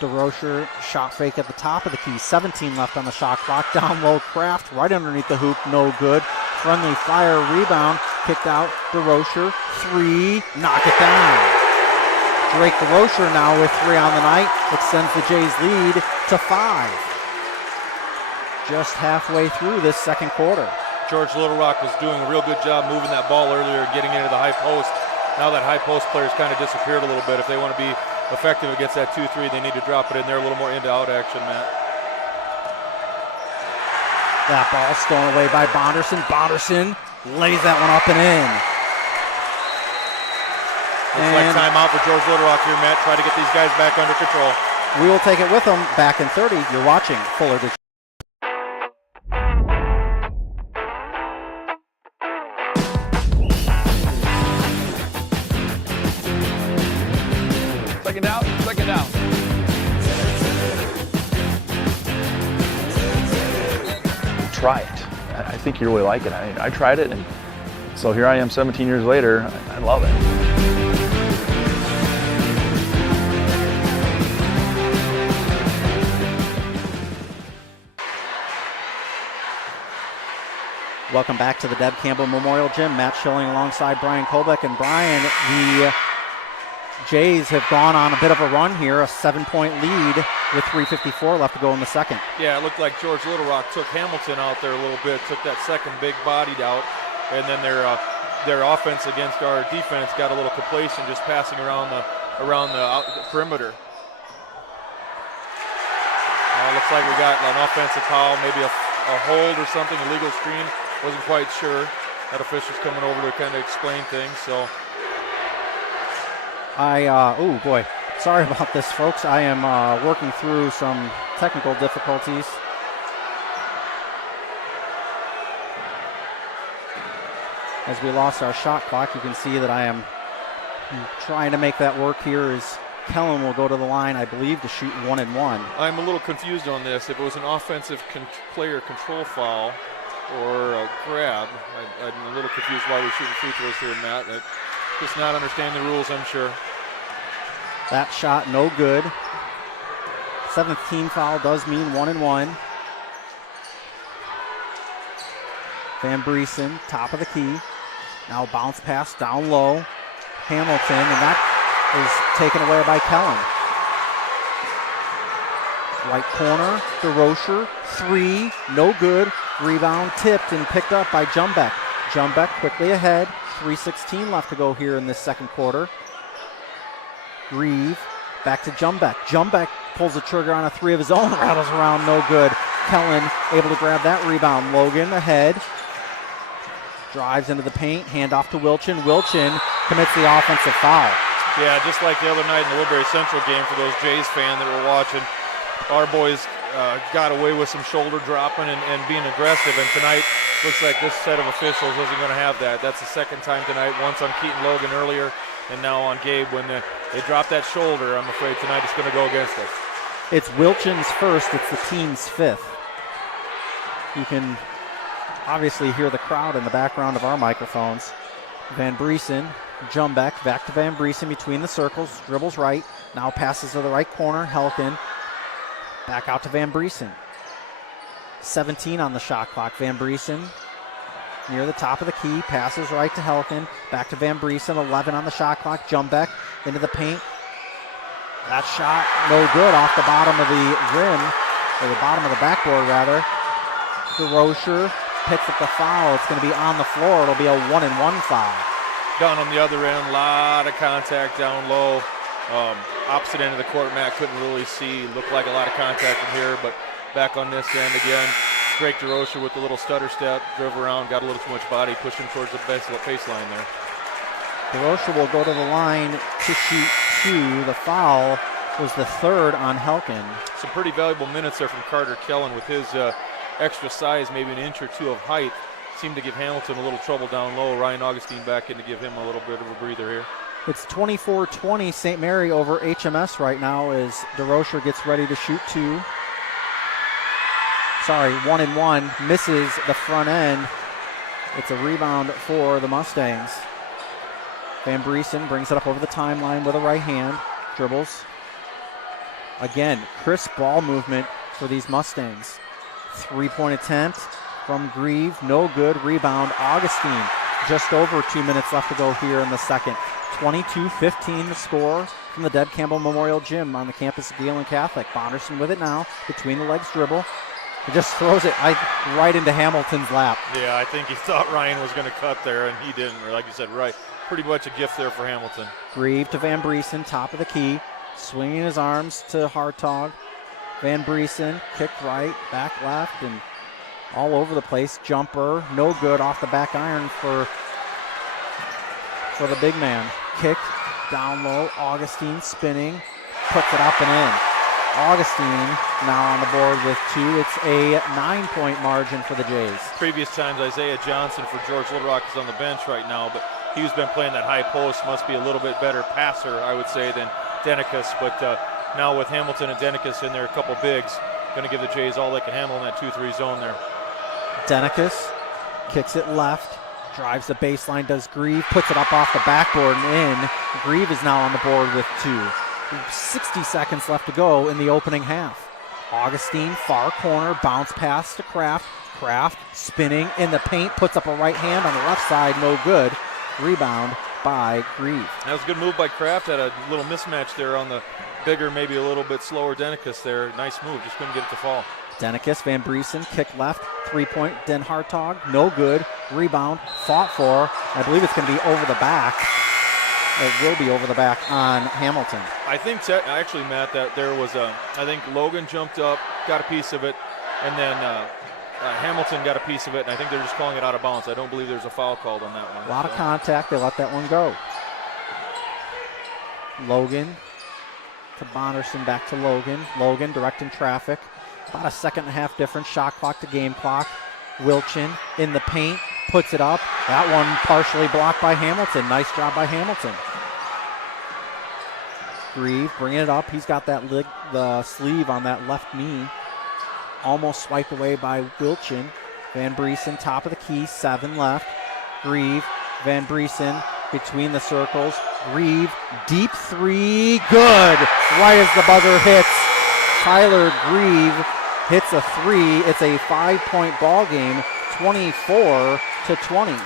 DeRocher, shot fake at the top of the key. 17 left on the shot clock. Down low, Kraft, right underneath the hoop, no good. Friendly fire rebound, kicked out. DeRocher, three, knock it down. Drake DeRocher now with three on the night, extends the Jays' lead to 5. Just halfway through this second quarter. George Little Rock was doing a real good job moving that ball earlier, getting into the high post. Now that high post player's kind of disappeared a little bit. If they want to be effective against that 2-3, they need to drop it in there, a little more into-out action, Matt. That ball stolen away by Bonderson. Bonderson lays that one up and in. Looks like timeout for George Little Rock here, Matt. Try to get these guys back under control. We will take it with them back in 30. You're watching Fuller Digital. Second down. Try it. I think you really like it. I tried it, and so here I am 17 years later. I love it. Welcome back to the Deb Campbell Memorial Gym. Matt Schilling alongside Brian Kolbeck. And Brian, the Jays have gone on a bit of a run here, a 7-point lead with 3:54 left to go in the second. Yeah, it looked like George Little Rock took Hamilton out there a little bit, took that second big bodied out, and then their offense against our defense got a little complacent, just passing around the perimeter. Looks like we got an offensive foul, maybe a hold or something, a legal screen. Wasn't quite sure. That official's coming over to kind of explain things, so. Sorry about this, folks. I am working through some technical difficulties. As we lost our shot clock, you can see that I am trying to make that work here as Gehlen will go to the line, I believe, to shoot 1 and 1. I'm a little confused on this. If it was an offensive player control foul or a grab, I'm a little confused why we're shooting free throws here, Matt. Just not understanding the rules, I'm sure. That shot no good. 7th team foul does mean 1 and 1. Van Briesen, top of the key. Now bounce pass down low. Hamilton, and that is taken away by Gehlen. Right corner, DeRocher, 3, no good. Rebound tipped and picked up by Jumbeck. Jumbeck quickly ahead. 3:16 left to go here in this second quarter. Grieve back to Jumbeck. Jumbeck pulls the trigger on a 3 of his own, rattles around, no good. Gehlen able to grab that rebound. Logan ahead. Drives into the paint, handoff to Wilchin. Wilchin commits the offensive foul. Yeah, just like the other night in the Woodbury Central game for those Jays fans that were watching, our boys got away with some shoulder dropping and being aggressive, and tonight looks like this set of officials isn't going to have that. That's the second time tonight, once on Keaton Logan earlier, and now on Gabe. When they drop that shoulder, I'm afraid tonight it's going to go against us. It's Wilchin's first, it's the team's 5th. You can obviously hear the crowd in the background of our microphones. Van Briesen, Jumbeck, back to Van Briesen between the circles, dribbles right, now passes to the right corner, Helkin, back out to Van Briesen. 17 on the shot clock, Van Briesen near the top of the key, passes right to Helkin, back to Van Briesen, 11 on the shot clock, Jumbeck into the paint. That shot no good off the bottom of the rim, or the bottom of the backboard rather. DeRocher picks up the foul. It's going to be on the floor. It'll be a 1 and 1 foul. Down on the other end, a lot of contact down low. Opposite end of the court, Matt couldn't really see. Looked like a lot of contact from here, but back on this end again. Drake DeRocher with the little stutter step, drove around, got a little too much body, pushed him towards the baseline there. DeRocher will go to the line to shoot 2. The foul was the 3rd on Helkin. Some pretty valuable minutes there from Carter Gehlen with his extra size, maybe an inch or 2 of height. Seemed to give Hamilton a little trouble down low. Ryan Augustine back in to give him a little bit of a breather here. It's 24-20 St. Mary over HMS right now as DeRocher gets ready to shoot 2. Sorry, 1 and 1. Misses the front end. It's a rebound for the Mustangs. Van Briesen brings it up over the timeline with a right hand. Dribbles. Again, crisp ball movement for these Mustangs. 3-point attempt from Grieve, no good. Rebound, Augustine. Just over 2 minutes left to go here in the second. 22-15 the score from the Deb Campbell Memorial Gym on the campus of Gehlen Catholic. Bonderson with it now, between the legs dribble. He just throws it right into Hamilton's lap. Yeah, I think he thought Ryan was going to cut there, and he didn't. Or like you said, right, pretty much a gift there for Hamilton. Grieve to Van Briesen, top of the key. Swinging his arms to Hartog. Van Briesen, kicked right, back left, and all over the place. Jumper, no good off the back iron for the big man. Kicked down low. Augustine spinning, puts it up and in. Augustine now on the board with 2. It's a 9-point margin for the Jays. Previous times, Isaiah Johnson for George Little Rock is on the bench right now, but he's been playing that high post. Must be a little bit better passer, I would say, than Denicus. But now with Hamilton and Denicus in there, a couple bigs, going to give the Jays all they can handle in that 2-3 zone there. Denicus kicks it left, drives the baseline, does Grieve, puts it up off the backboard and in. Grieve is now on the board with 2. 60 seconds left to go in the opening half. Augustine, far corner, bounce pass to Kraft. Kraft spinning in the paint, puts up a right hand on the left side, no good. Rebound by Grieve. That was a good move by Kraft. Had a little mismatch there on the bigger, maybe a little bit slower Denicus there. Nice move, just couldn't get it to fall. Denicus, Van Briesen, kick left, 3-point, Den Hartog, no good. Rebound, fought for. I believe it's going to be over the back. It will be over the back on Hamilton. I think, actually, Matt, that there was I think Logan jumped up, got a piece of it, and then Hamilton got a piece of it, and I think they're just calling it out of bounds. I don't believe there's a foul called on that one. A lot of contact. They let that one go. Logan to Bonderson, back to Logan. Logan directing traffic. About a second and a half difference, shot clock to game clock. Wilchin in the paint, puts it up. That one partially blocked by Hamilton. Nice job by Hamilton. Grieve bringing it up. He's got that the sleeve on that left knee. Almost swiped away by Wilchin. Van Briesen, top of the key, 7 left. Grieve, Van Briesen between the circles. Grieve, deep 3, good. Right as the buzzer hits. Tyler Grieve hits a 3. It's a 5-point ball game, 24-20.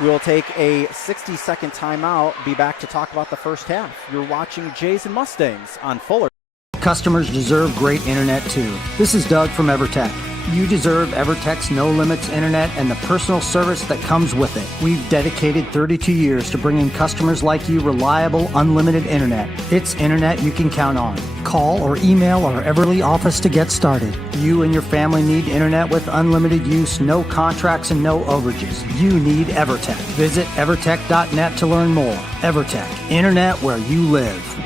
We'll take a 60-second timeout. Be back to talk about the first half. You're watching Jays and Mustangs on Fuller. Customers deserve great internet too. This is Doug from EverTech. You deserve EverTech's no limits internet and the personal service that comes with it. We've dedicated 32 years to bringing customers like you reliable, unlimited internet. It's internet you can count on. Call or email our Everly office to get started. You and your family need internet with unlimited use, no contracts, and no overages. You need EverTech. Visit evertech.net to learn more. EverTech, internet where you live.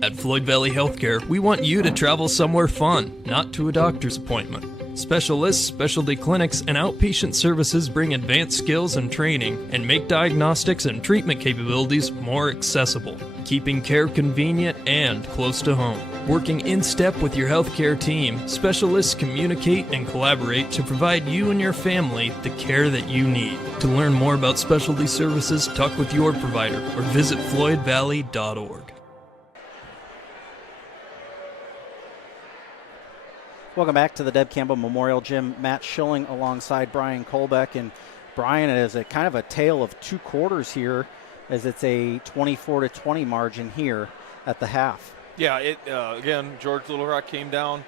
At Floyd Valley Healthcare, we want you to travel somewhere fun, not to a doctor's appointment. Specialists, specialty clinics, and outpatient services bring advanced skills and training and make diagnostics and treatment capabilities more accessible, keeping care convenient and close to home. Working in step with your healthcare team, specialists communicate and collaborate to provide you and your family the care that you need. To learn more about specialty services, talk with your provider or visit floydvalley.org. Welcome back to the Deb Campbell Memorial Gym. Matt Schilling alongside Brian Kolbeck. And Brian, it is a kind of a tale of 2 quarters here, as it's a 24-20 margin here at the half. Yeah, again, George Little Rock came down.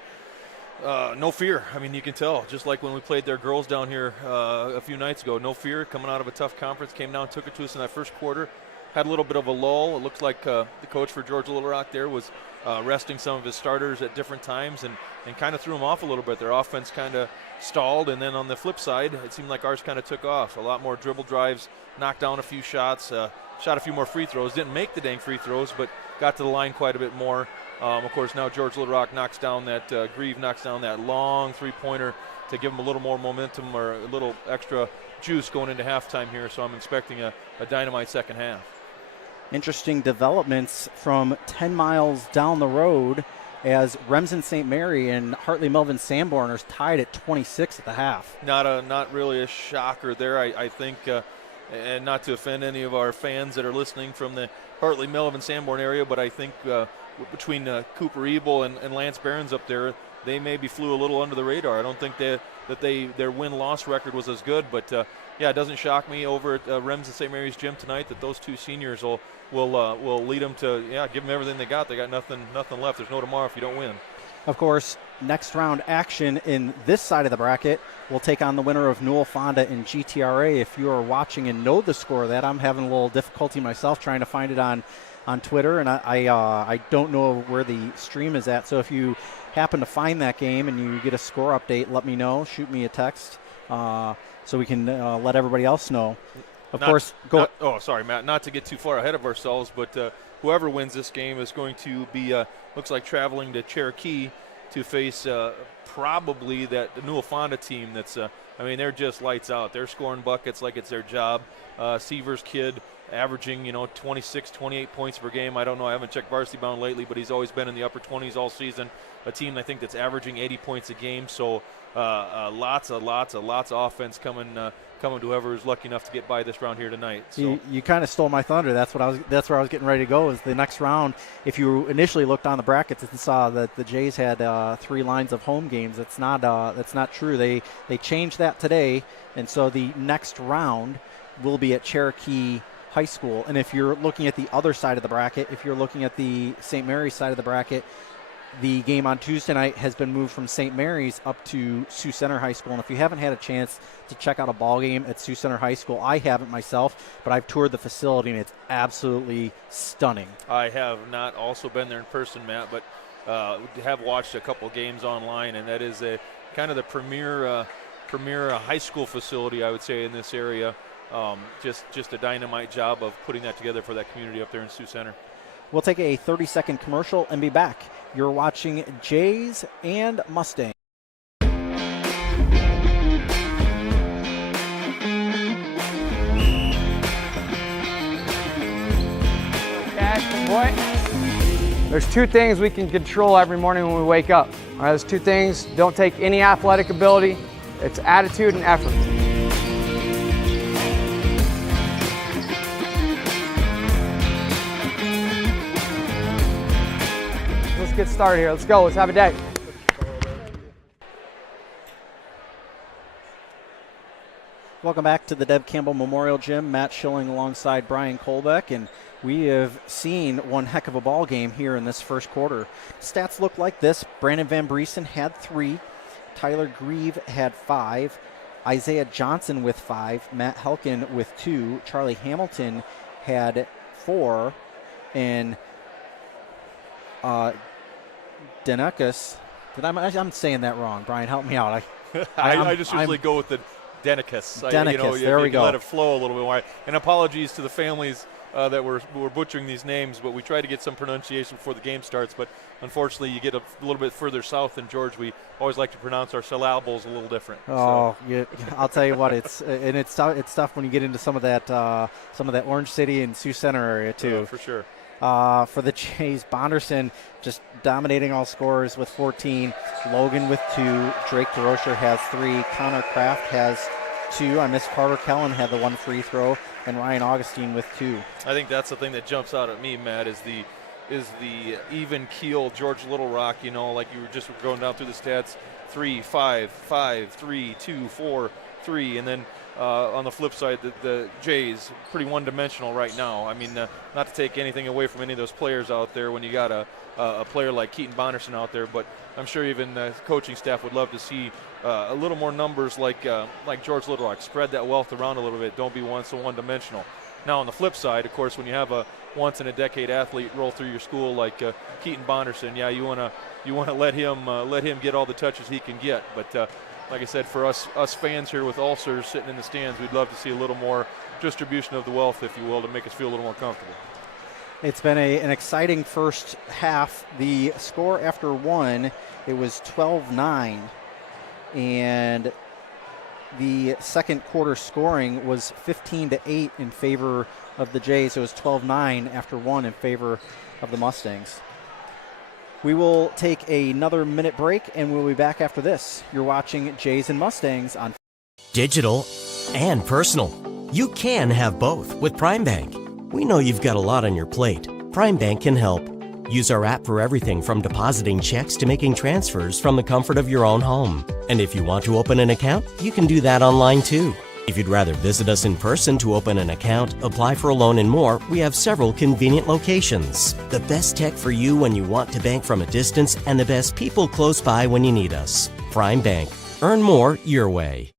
No fear. I mean, you can tell, just like when we played their girls down here a few nights ago. No fear, coming out of a tough conference, came down, took it to us in that first quarter. Had a little bit of a lull. It looks like the coach for George Little Rock there was resting some of his starters at different times and kind of threw them off a little bit. Their offense kind of stalled, and then on the flip side, it seemed like ours kind of took off. A lot more dribble drives, knocked down a few shots, shot a few more free throws. Didn't make the dang free throws, but got to the line quite a bit more. Of course, now George Little Rock knocks down that, Grieve knocks down that long three-pointer to give them a little more momentum or a little extra juice going into halftime here, so I'm expecting a dynamite second half. Interesting developments from 10 miles down the road as Remsen St. Mary and Hartley Melvin Sanborners tied at 26 at the half. Not really a shocker there, I think, and not to offend any of our fans that are listening from the Hartley Melvin Sanborn area, but I think between Cooper Ebel and Lance Behrens up there, they maybe flew a little under the radar. I don't think their win-loss record was as good, but yeah, it doesn't shock me over at Remsen St. Mary's gym tonight that those 2 seniors will lead them to give them everything they got. They got nothing left. There's no tomorrow if you don't win. Of course, next round action in this side of the bracket will take on the winner of Newell Fonda and GTRA. If you are watching and know the score of that, I'm having a little difficulty myself trying to find it on Twitter, and I don't know where the stream is at. So if you happen to find that game and you get a score update, let me know. Shoot me a text so we can let everybody else know. Sorry, Matt, not to get too far ahead of ourselves, but whoever wins this game is going to be, looks like, traveling to Cherokee to face probably the Newell Fonda team that's, they're just lights out. They're scoring buckets like it's their job. Seaver's kid averaging, 26, 28 points per game. I don't know. I haven't checked Varsity Bound lately, but he's always been in the upper 20s all season. A team, I think, that's averaging 80 points a game. So lots of offense coming to whoever is lucky enough to get by this round here tonight. So you kind of stole my thunder. That's where I was getting ready to go. Is the next round? If you initially looked on the brackets and saw that the Jays had 3 lines of home games, that's not true. They changed that today, and so the next round will be at Cherokee High School. And if you're looking at the other side of the bracket, if you're looking at the St. Mary's side of the bracket, the game on Tuesday night has been moved from St. Mary's up to Sioux Center High School. And if you haven't had a chance to check out a ball game at Sioux Center High School, I haven't myself, but I've toured the facility, and it's absolutely stunning. I have not also been there in person, Matt, but have watched a couple games online, and that is a kind of the premier high school facility, I would say, in this area. Just a dynamite job of putting that together for that community up there in Sioux Center. We'll take a 30-second commercial and be back. You're watching Jays and Mustangs. Boy, there's two things we can control every morning when we wake up. All right, those two things don't take any athletic ability. It's attitude and effort. Let's get started here. Let's go. Let's have a day. Welcome back to the Deb Campbell Memorial Gym. Matt Schilling alongside Brian Kolbeck, and we have seen one heck of a ball game here in this first quarter. Stats look like this. Brandon Van Briesen had 3. Tyler Grieve had 5. Isaiah Johnson with 5. Matt Helkin with 2. Charlie Hamilton had 4. And Denekus, I'm saying that wrong. Brian, help me out. I just usually go with the Denekus. There we go. Let it flow a little bit more. And apologies to the families that we're butchering these names, but we try to get some pronunciation before the game starts. But unfortunately, you get a little bit further south than George. We always like to pronounce our syllables a little different. Oh, yeah, I'll tell you what, it's tough when you get into some of that Orange City and Sioux Center area too. For sure. For the Jays, Bonderson just dominating all scorers with 14. Logan with 2. Drake DeRocher has 3. Connor Kraft has 2. I missed Carter Kellen had the 1 free throw, and Ryan Augustine with 2. I think that's the thing that jumps out at me, Matt, is the even keel George Little Rock. Like you were just going down through the stats: 3, 5, 5, 3, 2, 4, 3, and then. On the flip side, the Jays, pretty one-dimensional right now. I mean, not to take anything away from any of those players out there when you got a player like Keaton Bonderson out there, but I'm sure even the coaching staff would love to see a little more numbers like George Little Rock. Spread that wealth around a little bit. Don't be so one-dimensional. Now, on the flip side, of course, when you have a once-in-a-decade athlete roll through your school like Keaton Bonderson, yeah, you want to let him get all the touches he can get, but. Like I said, for us fans here with ulcers sitting in the stands, we'd love to see a little more distribution of the wealth, if you will, to make us feel a little more comfortable. It's been an exciting first half. The score after 1, it was 12-9. And the second quarter scoring was 15-8 in favor of the Jays. It was 12-9 after 1 in favor of the Mustangs. We will take another minute break, and we'll be back after this. You're watching Jays and Mustangs on Digital and personal. You can have both with Prime Bank. We know you've got a lot on your plate. Prime Bank can help. Use our app for everything from depositing checks to making transfers from the comfort of your own home. And if you want to open an account, you can do that online too. If you'd rather visit us in person to open an account, apply for a loan and more, we have several convenient locations. The best tech for you when you want to bank from a distance, and the best people close by when you need us. Prime Bank. Earn more your way.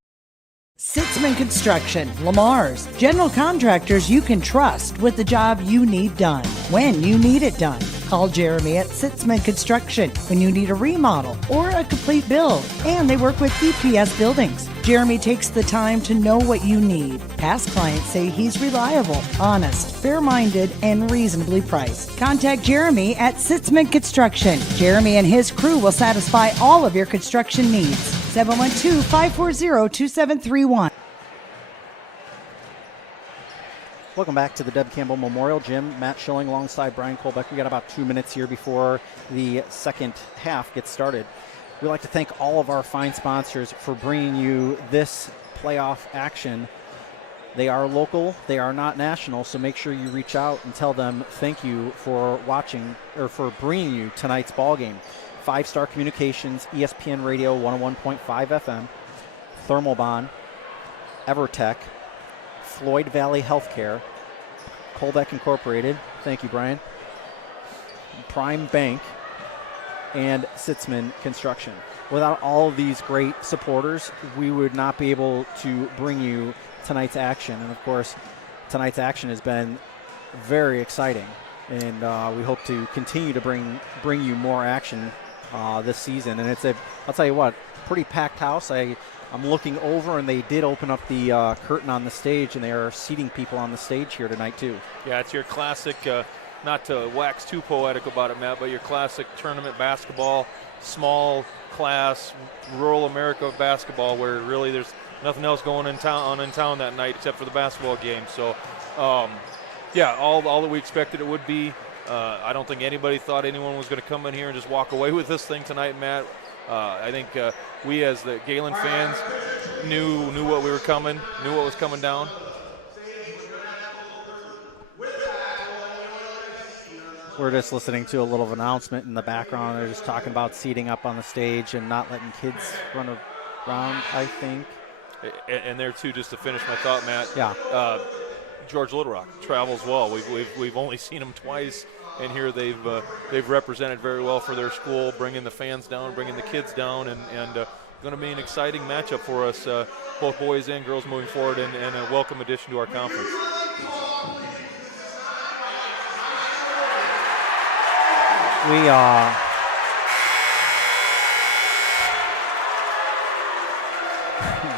Sitzman Construction, Lamar's, general contractors you can trust with the job you need done, when you need it done. Call Jeremy at Sitzman Construction when you need a remodel or a complete build. And they work with EPS buildings. Jeremy takes the time to know what you need. Past clients say he's reliable, honest, fair-minded, and reasonably priced. Contact Jeremy at Sitzman Construction. Jeremy and his crew will satisfy all of your construction needs. 712-540-2731. Welcome back to the Deb Campbell Memorial Gym. Matt Schilling alongside Brian Kolbeck. We got about 2 minutes here before the second half gets started. We'd like to thank all of our fine sponsors for bringing you this playoff action. They are local, they are not national, so make sure you reach out and tell them thank you for watching or for bringing you tonight's ball game. 5 Star Communications, ESPN Radio 101.5 FM, Thermal Bond, EverTech, Floyd Valley Healthcare, Kolbeck Incorporated, thank you, Brian, Prime Bank, and Sitzman Construction. Without all of these great supporters, we would not be able to bring you tonight's action. And, of course, tonight's action has been very exciting. And we hope to continue to bring you more action this season. And I'll tell you what, pretty packed house. I'm looking over, and they did open up the curtain on the stage, and they are seating people on the stage here tonight, too. Yeah, it's your classic not to wax too poetic about it, Matt, but your classic tournament basketball, small class, rural America basketball, where really there's nothing else going in town that night except for the basketball game. So, yeah, all that we expected it would be. I don't think anybody thought anyone was going to come in here and just walk away with this thing tonight, Matt. I think we as the Gehlen fans knew what we were coming, knew what was coming down. We're just listening to a little announcement in the background. They're just talking about seating up on the stage and not letting kids run around, I think. And there too, just to finish my thought, Matt. Yeah. George Little Rock travels well. We've only seen them twice, and here they've represented very well for their school, bringing the fans down, bringing the kids down, and going to be an exciting matchup for us, both boys and girls moving forward, and a welcome addition to our conference.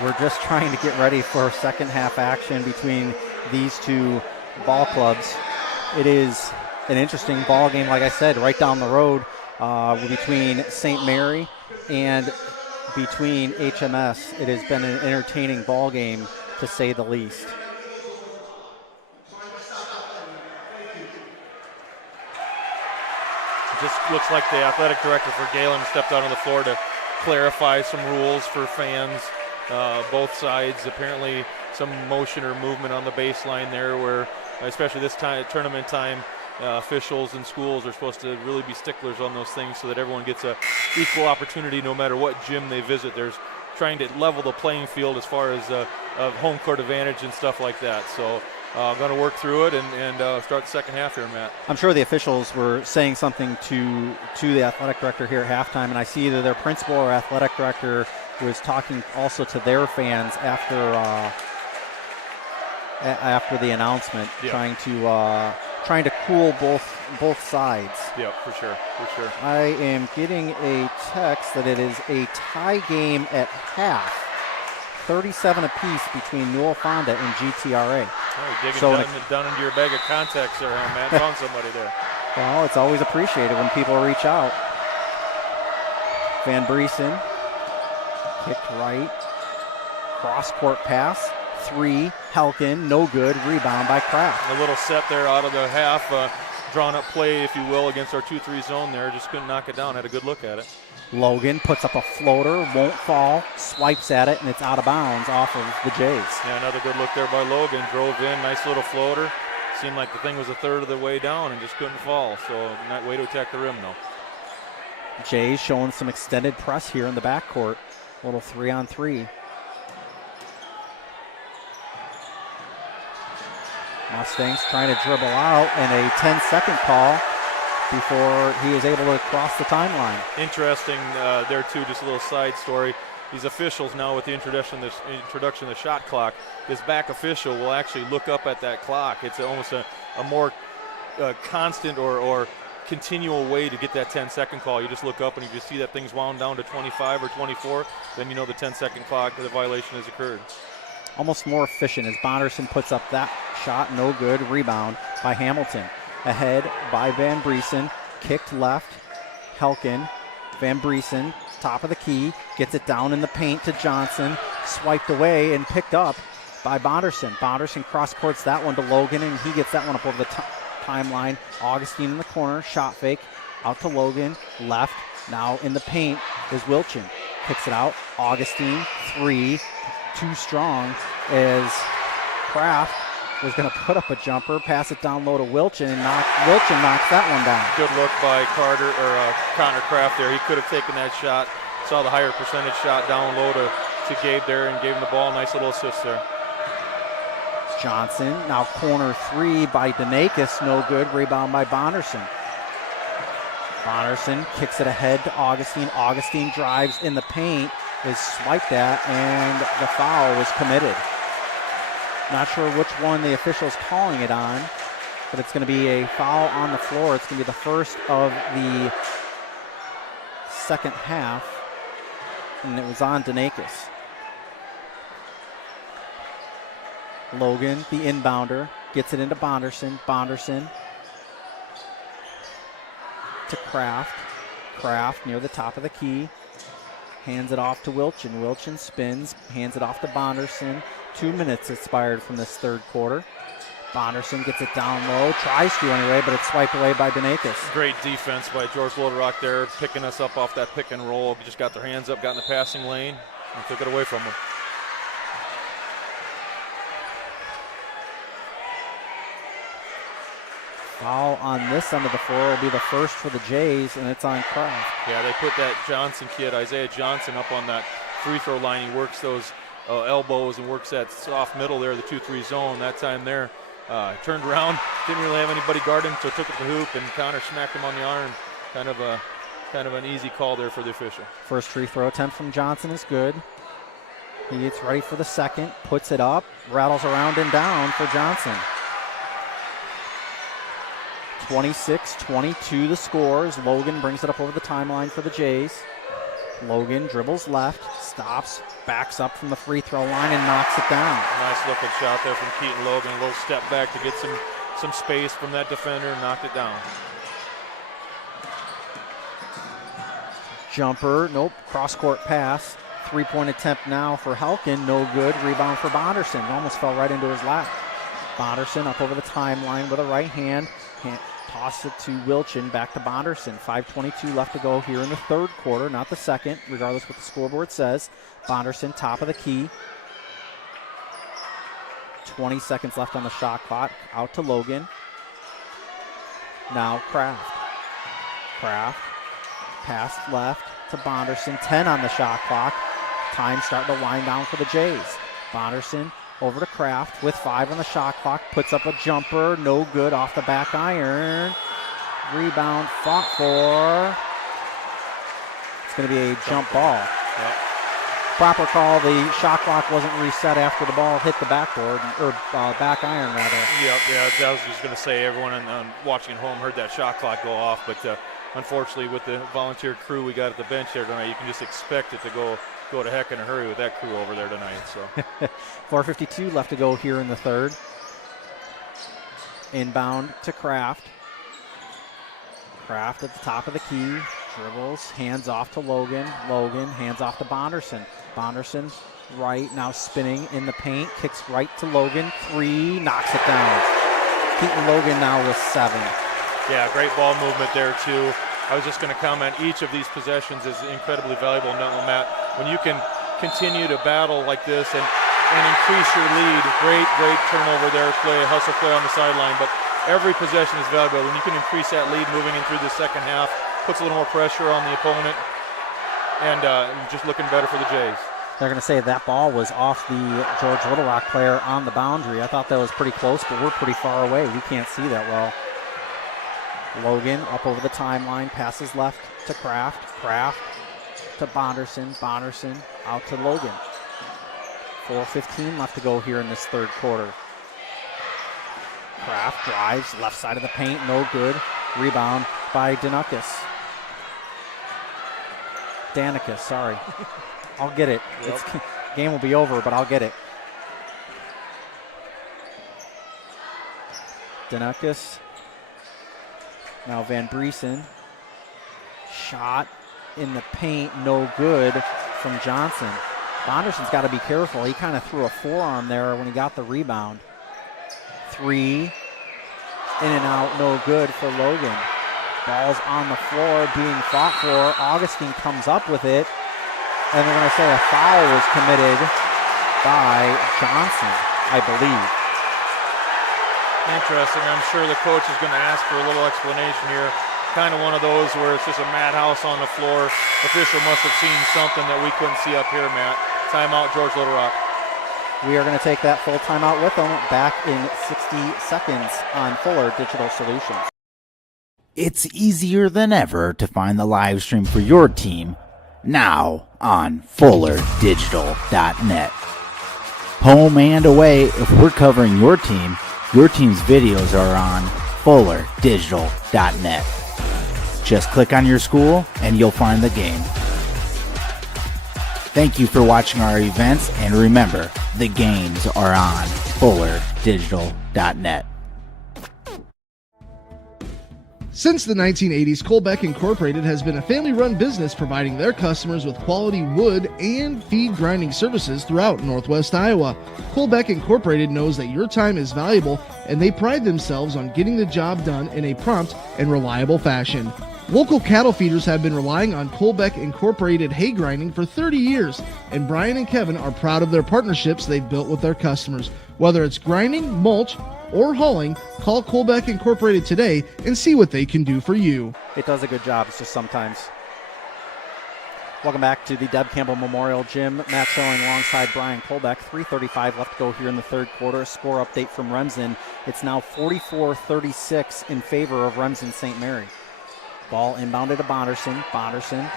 We're just trying to get ready for second half action between these two ball clubs. It is an interesting ball game, like I said, right down the road between St. Mary and between HMS. It has been an entertaining ball game, to say the least. It just looks like the athletic director for Gehlen stepped out on the floor to clarify some rules for fans, both sides. Apparently some motion or movement on the baseline there where, especially this time, tournament time, officials and schools are supposed to really be sticklers on those things so that everyone gets a equal opportunity no matter what gym they visit. There's trying to level the playing field as far as home court advantage and stuff like that. So I'm going to work through it and start the second half here, Matt. I'm sure the officials were saying something to the athletic director here at halftime, and I see either their principal or athletic director was talking also to their fans after the announcement, trying to cool both sides. Yeah, for sure. I am getting a text that it is a tie game at half, 37 apiece between Newell Fonda and GTRA. Oh, digging down into your bag of contacts there, huh, Matt? Found somebody there. Well, it's always appreciated when people reach out. Van Briesen, kicked right, cross-court pass, 3, Helkin, no good, rebound by Kraft. A little set there out of the half, drawn up play, if you will, against our 2-3 zone there, just couldn't knock it down, had a good look at it. Logan puts up a floater, won't fall, swipes at it, and it's out of bounds off of the Jays. Yeah, another good look there by Logan, drove in, nice little floater. Seemed like the thing was a third of the way down and just couldn't fall, so not way to attack the rim, though. Jays showing some extended press here in the backcourt, little 3-on-3. Mustangs trying to dribble out, and a 10-second call before he is able to cross the timeline. Interesting there, too, just a little side story. These officials now with the introduction of the shot clock, this back official will actually look up at that clock. It's almost a more constant or continual way to get that 10-second call. You just look up, and if you see that thing's wound down to 25 or 24, then you know the 10-second clock, the violation has occurred. Almost more efficient as Bonderson puts up that shot, no good. Rebound by Hamilton. Ahead by Van Briesen, kicked left, Helkin, Van Briesen, top of the key, gets it down in the paint to Johnson, swiped away and picked up by Bonderson. Bonderson cross-courts that one to Logan, and he gets that one up over the timeline. Augustine in the corner, shot fake, out to Logan, left, now in the paint is Wilchin. Kicks it out, Augustine, 3, too strong as Kraft was going to put up a jumper, pass it down low to Wilchin, and Wilchin knocks that one down. Good look by Connor Kraft there. He could have taken that shot. Saw the higher percentage shot down low to Gabe there and gave him the ball. Nice little assist there. Johnson, now corner 3 by Denakis, no good. Rebound by Bonderson. Bonderson kicks it ahead to Augustine. Augustine drives in the paint, is swiped at, and the foul was committed. Not sure which one the official's calling it on, but it's going to be a foul on the floor. It's going to be the first of the second half, and it was on Denakis. Logan, the inbounder, gets it into Bonderson. Bonderson to Kraft. Kraft near the top of the key. Hands it off to Wilchin. Wilchin spins, hands it off to Bonderson. 2 minutes expired from this third quarter. Bonderson gets it down low, tries to anyway, but it's swiped away by Donakis. Great defense by George Loderock there, picking us up off that pick and roll. Just got their hands up, got in the passing lane, and took it away from them. Foul on this end of the floor will be the first for the Jays, and it's on Kraft. Yeah, they put that Johnson kid, Isaiah Johnson, up on that free throw line. He works those elbows and works that soft middle there, the 2-3 zone. That time there, turned around, didn't really have anybody guard him, so took it to the hoop, and Connor smacked him on the arm. Kind of an easy call there for the official. First free throw attempt from Johnson is good. He gets ready for the second, puts it up, rattles around and down for Johnson. 26-22 the scores. Logan brings it up over the timeline for the Jays. Logan dribbles left, stops, backs up from the free throw line and knocks it down. Nice looking shot there from Keaton Logan. A little step back to get some space from that defender and knocked it down. Jumper, nope, cross-court pass. Three-point attempt now for Halkin, no good. Rebound for Bonderson, almost fell right into his lap. Bonderson up over the timeline with a right hand. Toss it to Wilchin, back to Bonderson. 5:22 left to go here in the third quarter, not the second, regardless what the scoreboard says. Bonderson, top of the key. 20 seconds left on the shot clock. Out to Logan. Now Kraft. Kraft, pass left to Bonderson. 10 on the shot clock. Time starting to wind down for the Jays. Bonderson over to Kraft with 5 on the shot clock. Puts up a jumper. No good off the back iron. Rebound fought for. It's going to be a jump ball. Yep. Proper call. The shot clock wasn't reset after the ball hit the backboard, or back iron rather. Yep, yeah, I was just going to say everyone watching at home heard that shot clock go off, but unfortunately with the volunteer crew we got at the bench there tonight, you can just expect it to go to heck in a hurry with that crew over there tonight. So 4:52 left to go here in the third. Inbound to Kraft. Kraft at the top of the key. Dribbles, hands off to Logan. Logan, hands off to Bonderson. Bonderson, right, now spinning in the paint. Kicks right to Logan. 3, knocks it down. Keaton Logan now with 7. Yeah, great ball movement there too. I was just going to comment, each of these possessions is incredibly valuable, Matt. When you can continue to battle like this and increase your lead, great turnover there, hustle play on the sideline, but every possession is valuable. When you can increase that lead moving in through the second half, puts a little more pressure on the opponent, and just looking better for the Jays. They're going to say that ball was off the George Little Rock player on the boundary. I thought that was pretty close, but we're pretty far away. We can't see that well. Logan up over the timeline, passes left to Kraft. Kraft to Bonderson. Bonderson out to Logan. 4:15 left to go here in this third quarter. Kraft drives left side of the paint, no good. Rebound by Danicus, sorry. I'll get it. Yep. Game will be over, but I'll get it. Danicus. Now Van Briesen. Shot in the paint, no good from Johnson. Bonderson's got to be careful. He kind of threw a forearm there when he got the rebound. 3, in and out, no good for Logan. Ball's on the floor, being fought for. Augustine comes up with it, and they're going to say a foul was committed by Johnson, I believe. Interesting. I'm sure the coach is going to ask for a little explanation here. Kind of one of those where it's just a madhouse on the floor. Official must have seen something that we couldn't see up here, Matt. Timeout, George Little Rock. We are going to take that full timeout with them back in 60 seconds on Fuller Digital Solutions. It's easier than ever to find the live stream for your team now on FullerDigital.net. Home and away, if we're covering your team's videos are on FullerDigital.net. Just click on your school and you'll find the game. Thank you for watching our events, and remember, the games are on FullerDigital.net. Since the 1980s, Colbeck Incorporated has been a family-run business providing their customers with quality wood and feed grinding services throughout Northwest Iowa. Colbeck Incorporated knows that your time is valuable, and they pride themselves on getting the job done in a prompt and reliable fashion. Local cattle feeders have been relying on Colbeck Incorporated hay grinding for 30 years, and Brian and Kevin are proud of their partnerships they've built with their customers. Whether it's grinding, mulch, or hauling, call Colbeck Incorporated today and see what they can do for you. It does a good job. It's just sometimes. Welcome back to the Deb Campbell Memorial Gym. Matt Schilling alongside Brian Colbeck. 3:35 left to go here in the third quarter. A score update from Remsen. It's now 44-36 in favor of Remsen St. Mary. Ball inbounded to Bonderson. Bonderson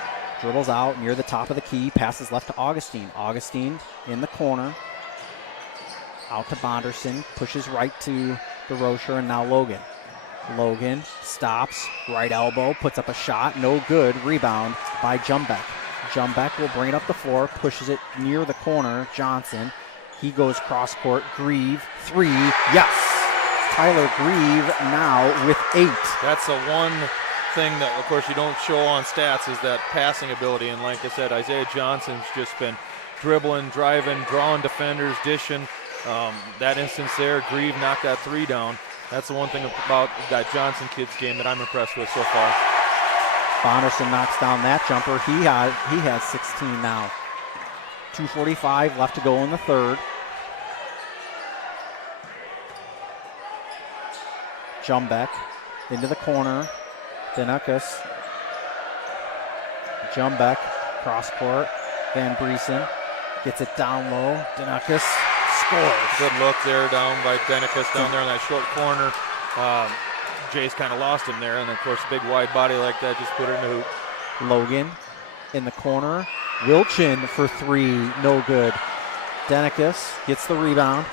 dribbles out near the top of the key. Passes left to Augustine. Augustine in the corner. Out to Bonderson, pushes right to DeRocher, and now Logan. Logan stops, right elbow, puts up a shot, no good. Rebound by Jumbeck. Jumbeck will bring it up the floor, pushes it near the corner. Johnson, he goes cross court. Grieve, three, yes! Tyler Grieve now with 8. That's the one thing that, of course, you don't show on stats is that passing ability. And like I said, Isaiah Johnson's just been dribbling, driving, drawing defenders, dishing. That instance there, Grieve knocked that 3 down. That's the one thing about that Johnson kid's game that I'm impressed with so far. Bonderson knocks down that jumper. He has 16 now. 2:45 left to go in the third. Jumbeck into the corner. Denukas. Jumbeck, cross court. Van Briesen gets it down low. Denukas scores. Good look there down by Denukas down there in that short corner. Jay's kind of lost him there, and of course, a big wide body like that just put it in the hoop. Logan in the corner. Wilchin for 3, no good. Denukas gets the rebound.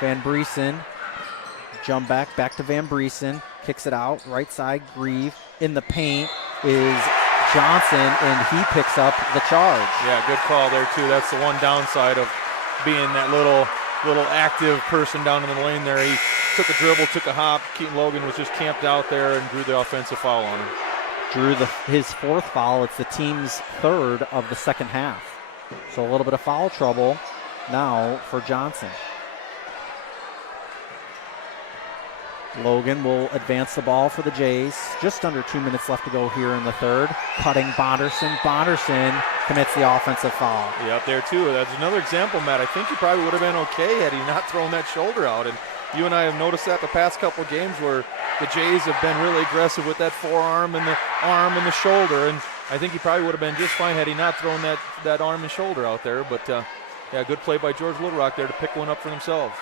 Van Briesen, Jumbeck back to Van Briesen, kicks it out, right side, Grieve. In the paint is Johnson, and he picks up the charge. Yeah, good call there too. That's the one downside of being that little active person down in the lane there. He took a dribble, took a hop. Keaton Logan was just camped out there and drew the offensive foul on him. Drew his 4th foul. It's the team's 3rd of the second half. So a little bit of foul trouble now for Johnson. Logan will advance the ball for the Jays. Just under 2 minutes left to go here in the third. Cutting Bonderson. Bonderson commits the offensive foul. Yeah, up there too. That's another example, Matt. I think he probably would have been okay had he not thrown that shoulder out. And you and I have noticed that the past couple of games where the Jays have been really aggressive with that forearm and the arm and the shoulder. And I think he probably would have been just fine had he not thrown that arm and shoulder out there. But, yeah, good play by George Little Rock there to pick one up for themselves.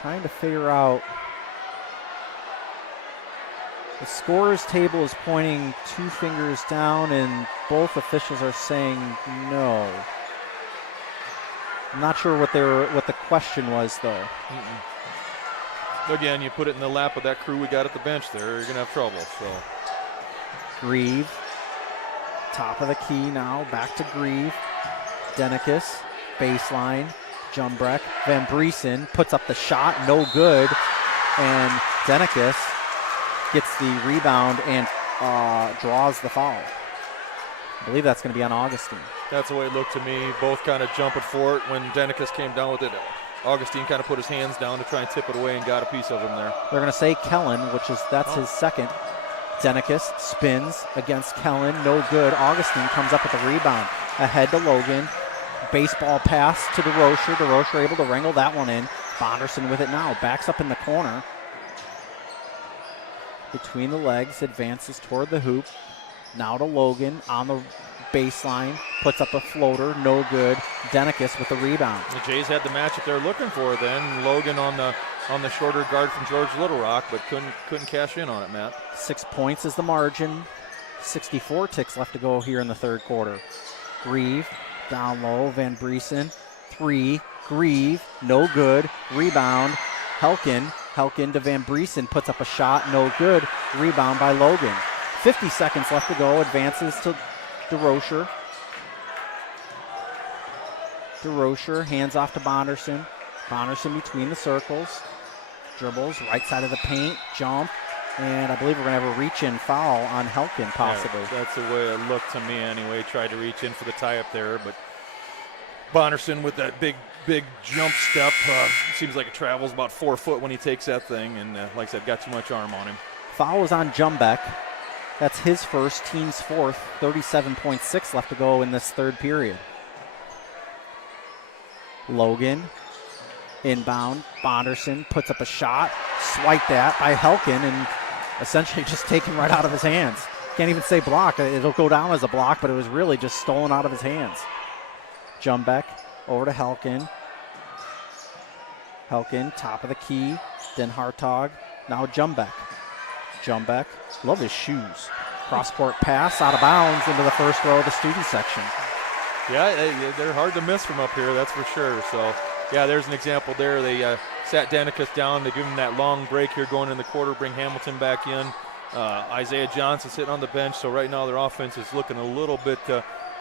Trying to figure out. The scorer's table is pointing 2 fingers down, and both officials are saying no. I'm not sure what the question was, though. Again, you put it in the lap of that crew we got at the bench there, you're going to have trouble. So Grieve, top of the key now, back to Grieve. Denukas, baseline. Jumbeck, Van Briesen puts up the shot, no good, and Denukas gets the rebound and draws the foul. I believe that's going to be on Augustine. That's the way it looked to me. Both kind of jumping for it. When Denukas came down with it, Augustine kind of put his hands down to try and tip it away and got a piece of him there. They're going to say Kellen, that's his second. Denukas spins against Kellen, no good. Augustine comes up with the rebound. Ahead to Logan. Baseball pass to DeRocher. DeRocher able to wrangle that one in. Bonderson with it now. Backs up in the corner. Between the legs. Advances toward the hoop. Now to Logan on the baseline. Puts up a floater. No good. Denukas with the rebound. The Jays had the matchup they're looking for then. Logan on the shorter guard from George Little Rock, but couldn't cash in on it, Matt. 6 points is the margin. 64 ticks left to go here in the third quarter. Grieve. Down low, Van Briesen, 3, Grieve, no good, rebound, Helkin to Van Briesen, puts up a shot, no good, rebound by Logan. 50 seconds left to go, advances to DeRocher. DeRocher, hands off to Bonderson. Bonderson between the circles, dribbles, right side of the paint, jump, and I believe we're going to have a reach-in foul on Helkin, possibly. Yeah, that's the way it looked to me anyway. Tried to reach in for the tie-up there, but Bonderson with that big jump step. Seems like it travels about 4 foot when he takes that thing, and like I said, got too much arm on him. Foul was on Jumbeck. That's his first, team's fourth. 37.6 left to go in this third period. Logan, inbound. Bonderson puts up a shot. Swiped at by Helkin and essentially just taken right out of his hands. Can't even say block. It'll go down as a block, but it was really just stolen out of his hands. Jumbeck over to Helkin. Helkin, top of the key. Then Hartog. Now Jumbeck. Jumbeck, love his shoes. Cross-court pass, out of bounds into the first row of the student section. Yeah, they're hard to miss from up here, that's for sure. So, yeah, there's an example there. They sat Danicus down. They give him that long break here going in the quarter, bring Hamilton back in. Isaiah Johnson sitting on the bench. So right now their offense is looking a little bit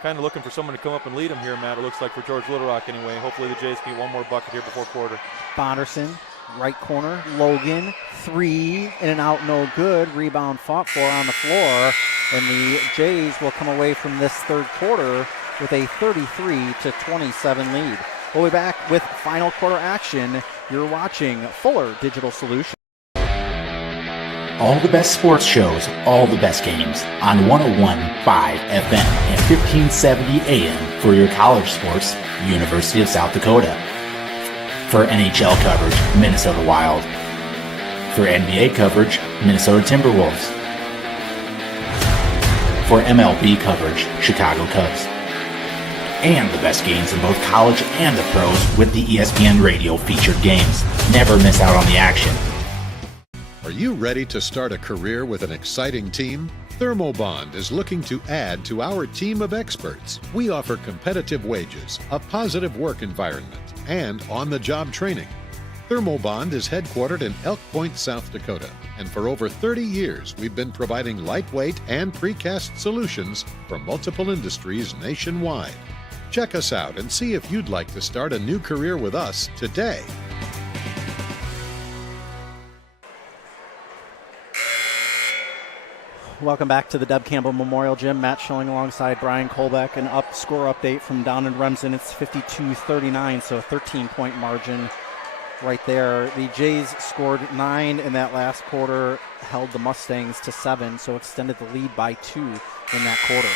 kind of looking for someone to come up and lead them here, Matt. It looks like for George Little Rock anyway. Hopefully the Jays can get one more bucket here before quarter. Bonderson, right corner. Logan, three, in and out, no good. Rebound fought for on the floor. And the Jays will come away from this third quarter with a 33-27 lead. We'll be back with final quarter action. You're watching Fuller Digital Solutions. All the best sports shows, all the best games on 101.5 FM and 1570 AM for your college sports, University of South Dakota. For NHL coverage, Minnesota Wild. For NBA coverage, Minnesota Timberwolves. For MLB coverage, Chicago Cubs. And the best games in both college and the pros with the ESPN Radio featured games. Never miss out on the action. Are you ready to start a career with an exciting team? Thermobond is looking to add to our team of experts. We offer competitive wages, a positive work environment, and on-the-job training. Thermobond is headquartered in Elk Point, South Dakota, and for over 30 years we've been providing lightweight and precast solutions for multiple industries nationwide. Check us out and see if you'd like to start a new career with us today. Welcome back to the Deb Campbell Memorial Gym. Matt Schilling alongside Brian Kolbeck. An score update from down in Remsen. It's 52-39, so a 13-point margin right there. The Jays scored 9 in that last quarter, held the Mustangs to 7, so extended the lead by 2 in that quarter.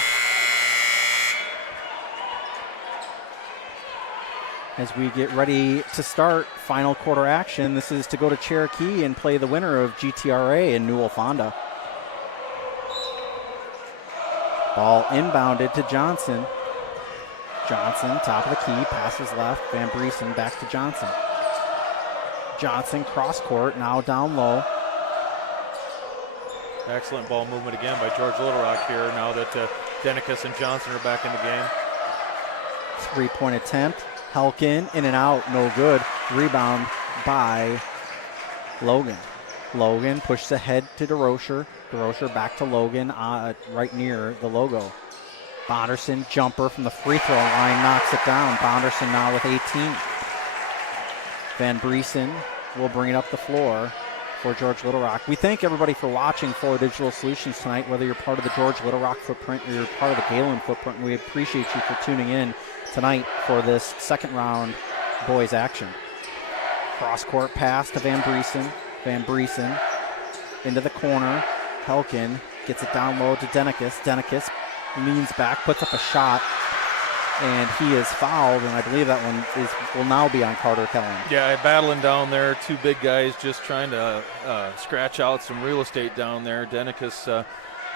As we get ready to start final quarter action, this is to go to Cherokee and play the winner of GTRA and Newell Fonda. Ball inbounded to Johnson. Johnson, top of the key, passes left. Van Briesen back to Johnson. Johnson, cross court, now down low. Excellent ball movement again by George Little Rock here now that Danicus and Johnson are back in the game. 3-point attempt. Helkin, in and out, no good. Rebound by Logan. Logan pushes ahead to DeRocher. DeRocher back to Logan, right near the logo. Bonderson, jumper from the free throw line, knocks it down. Bonderson now with 18. Van Briesen will bring it up the floor for George Little Rock. We thank everybody for watching Fuller Digital Solutions tonight, whether you're part of the George Little Rock footprint or you're part of the Gehlen footprint. We appreciate you for tuning in tonight for this second round boys action. Cross-court pass to Van Briesen. Van Briesen into the corner. Helkin gets it down low to Danicus. Danicus leans back, puts up a shot, and he is fouled, and I believe that one will now be on Carter Kellen. Yeah, battling down there, two big guys just trying to scratch out some real estate down there. Danicus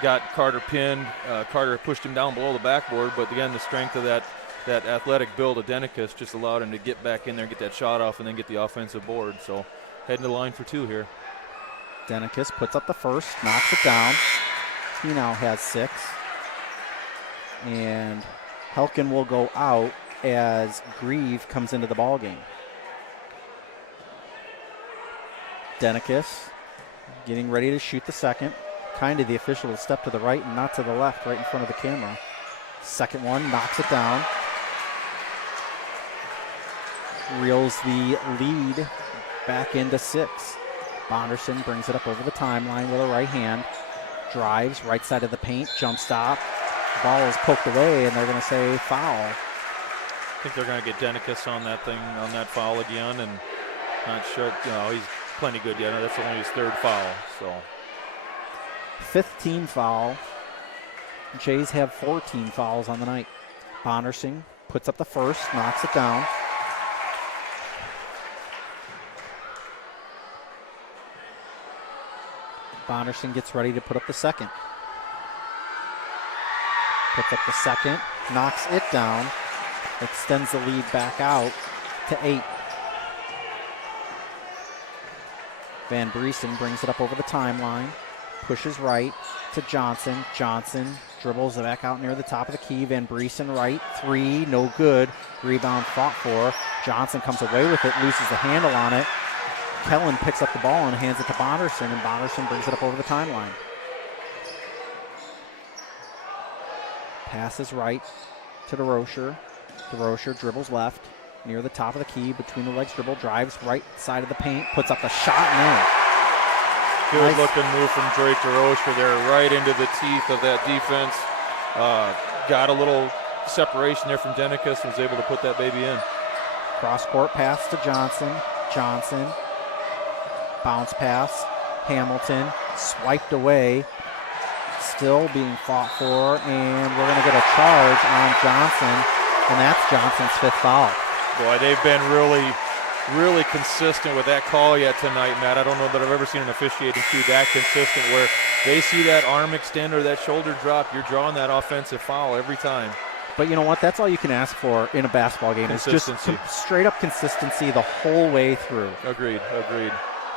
got Carter pinned. Carter pushed him down below the backboard, but again, the strength of that athletic build of Danicus just allowed him to get back in there, get that shot off, and then get the offensive board. So heading to the line for 2 here. Danicus puts up the first, knocks it down. He now has 6. And Helkin will go out as Grieve comes into the ball game. Danicus getting ready to shoot the second. Kind of the official will step to the right and not to the left, right in front of the camera. Second one, knocks it down. Reels the lead back into 6. Bonderson brings it up over the timeline with a right hand. Drives, right side of the paint, jump stop. Ball is poked away, and they're going to say foul. I think they're going to get Denicus on that foul again, and not sure. He's plenty good yet. That's only his third foul. So 15 foul. Jays have 14 fouls on the night. Bonderson puts up the first, knocks it down. Bonderson gets ready to put up the second. Puts up the second, knocks it down, extends the lead back out to 8. Van Briesen brings it up over the timeline, pushes right to Johnson. Johnson dribbles it back out near the top of the key. Van Briesen right, 3, no good. Rebound fought for. Johnson comes away with it, loses the handle on it. Gehlen picks up the ball and hands it to Bonderson, and Bonderson brings it up over the timeline. Passes right to DeRocher. DeRocher dribbles left near the top of the key, between the legs dribble, drives right side of the paint, puts up the shot and in. Good looking move from Drake DeRocher there, right into the teeth of that defense. Got a little separation there from Denicus and was able to put that baby in. Cross court pass to Johnson. Johnson. Bounce pass. Hamilton swiped away. Still being fought for, and we're going to get a charge on Johnson, and that's Johnson's 5th foul. Boy, they've been really consistent with that call yet tonight, Matt. I don't know that I've ever seen an officiating crew that consistent where they see that arm extend or that shoulder drop, you're drawing that offensive foul every time. But you know what? That's all you can ask for in a basketball game. It's just straight up consistency the whole way through. Agreed.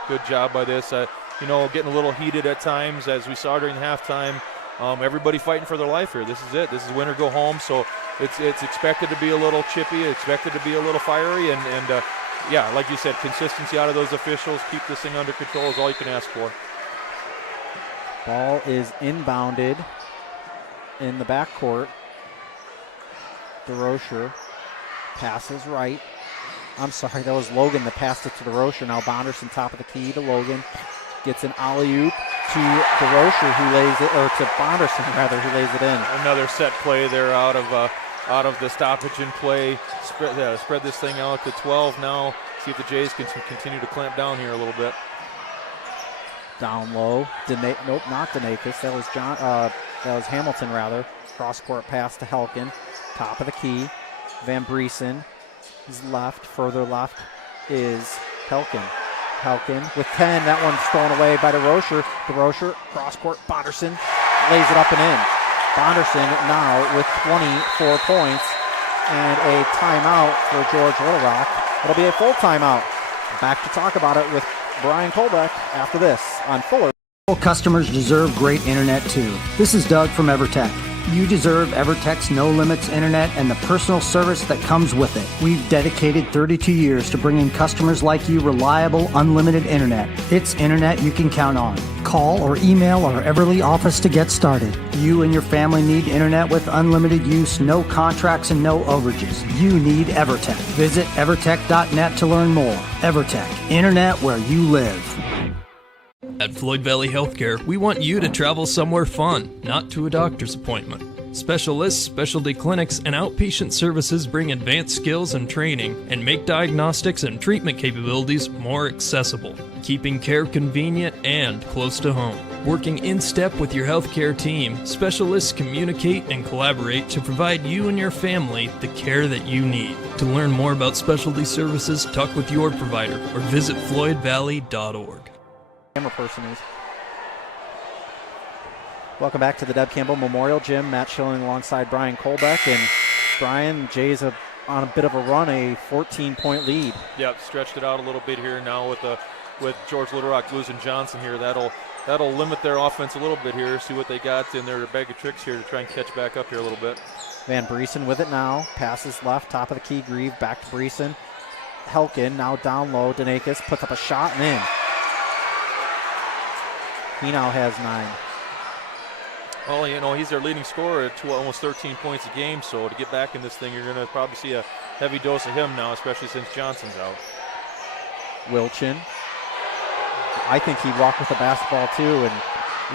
Good job by this. Getting a little heated at times, as we saw during halftime. Everybody fighting for their life here. This is it. This is win or go home. So it's expected to be a little chippy, expected to be a little fiery, and like you said, consistency out of those officials. Keep this thing under control is all you can ask for. Ball is inbounded in the backcourt. DeRocher passes right. I'm sorry, that was Logan that passed it to DeRocher. Now Bonderson, top of the key to Logan. Gets an alley-oop to DeRocher, who lays it, or to Bonderson rather, who lays it in. Another set play there out of the stoppage and play. Spread this thing out to 12 now. See if the Jays can continue to clamp down here a little bit. Down low. Nope, not Denicus. That was Hamilton rather. Cross-court pass to Helkin. Top of the key. Van Briesen is left. Further left is Helkin. Helkin with 10. That one's thrown away by DeRocher. DeRocher, cross-court, Bonderson lays it up and in. Bonderson now with 24 points and a timeout for George Little Rock. It'll be a full timeout. Back to talk about it with Brian Kolbeck after this on Fuller. Customers deserve great internet too. This is Doug from EverTech. You deserve EverTech's no limits internet and the personal service that comes with it. We've dedicated 32 years to bringing customers like you reliable, unlimited internet. It's internet you can count on. Call or email our Everly office to get started. You and your family need internet with unlimited use, no contracts, and no overages. You need EverTech. Visit evertech.net to learn more. EverTech, internet where you live. At Floyd Valley Healthcare, we want you to travel somewhere fun, not to a doctor's appointment. Specialists, specialty clinics, and outpatient services bring advanced skills and training and make diagnostics and treatment capabilities more accessible, keeping care convenient and close to home. Working in step with your healthcare team, specialists communicate and collaborate to provide you and your family the care that you need. To learn more about specialty services, talk with your provider or visit floydvalley.org. Camera person is. Welcome back to the Deb Campbell Memorial Gym. Matt Schilling alongside Brian Kolbeck. And Brian, Jays on a bit of a run, a 14-point lead. Yep, stretched it out a little bit here now with George Little Rock losing Johnson here. That'll limit their offense a little bit here. See what they got in their bag of tricks here to try and catch back up here a little bit. Van Briesen with it now. Passes left, top of the key. Grieve back to Briesen. Helkin now down low. Denicus puts up a shot and in. He now has 9. Well, he's their leading scorer at almost 13 points a game, so to get back in this thing, you're going to probably see a heavy dose of him now, especially since Johnson's out. Wilchin I think he walked with the basketball too and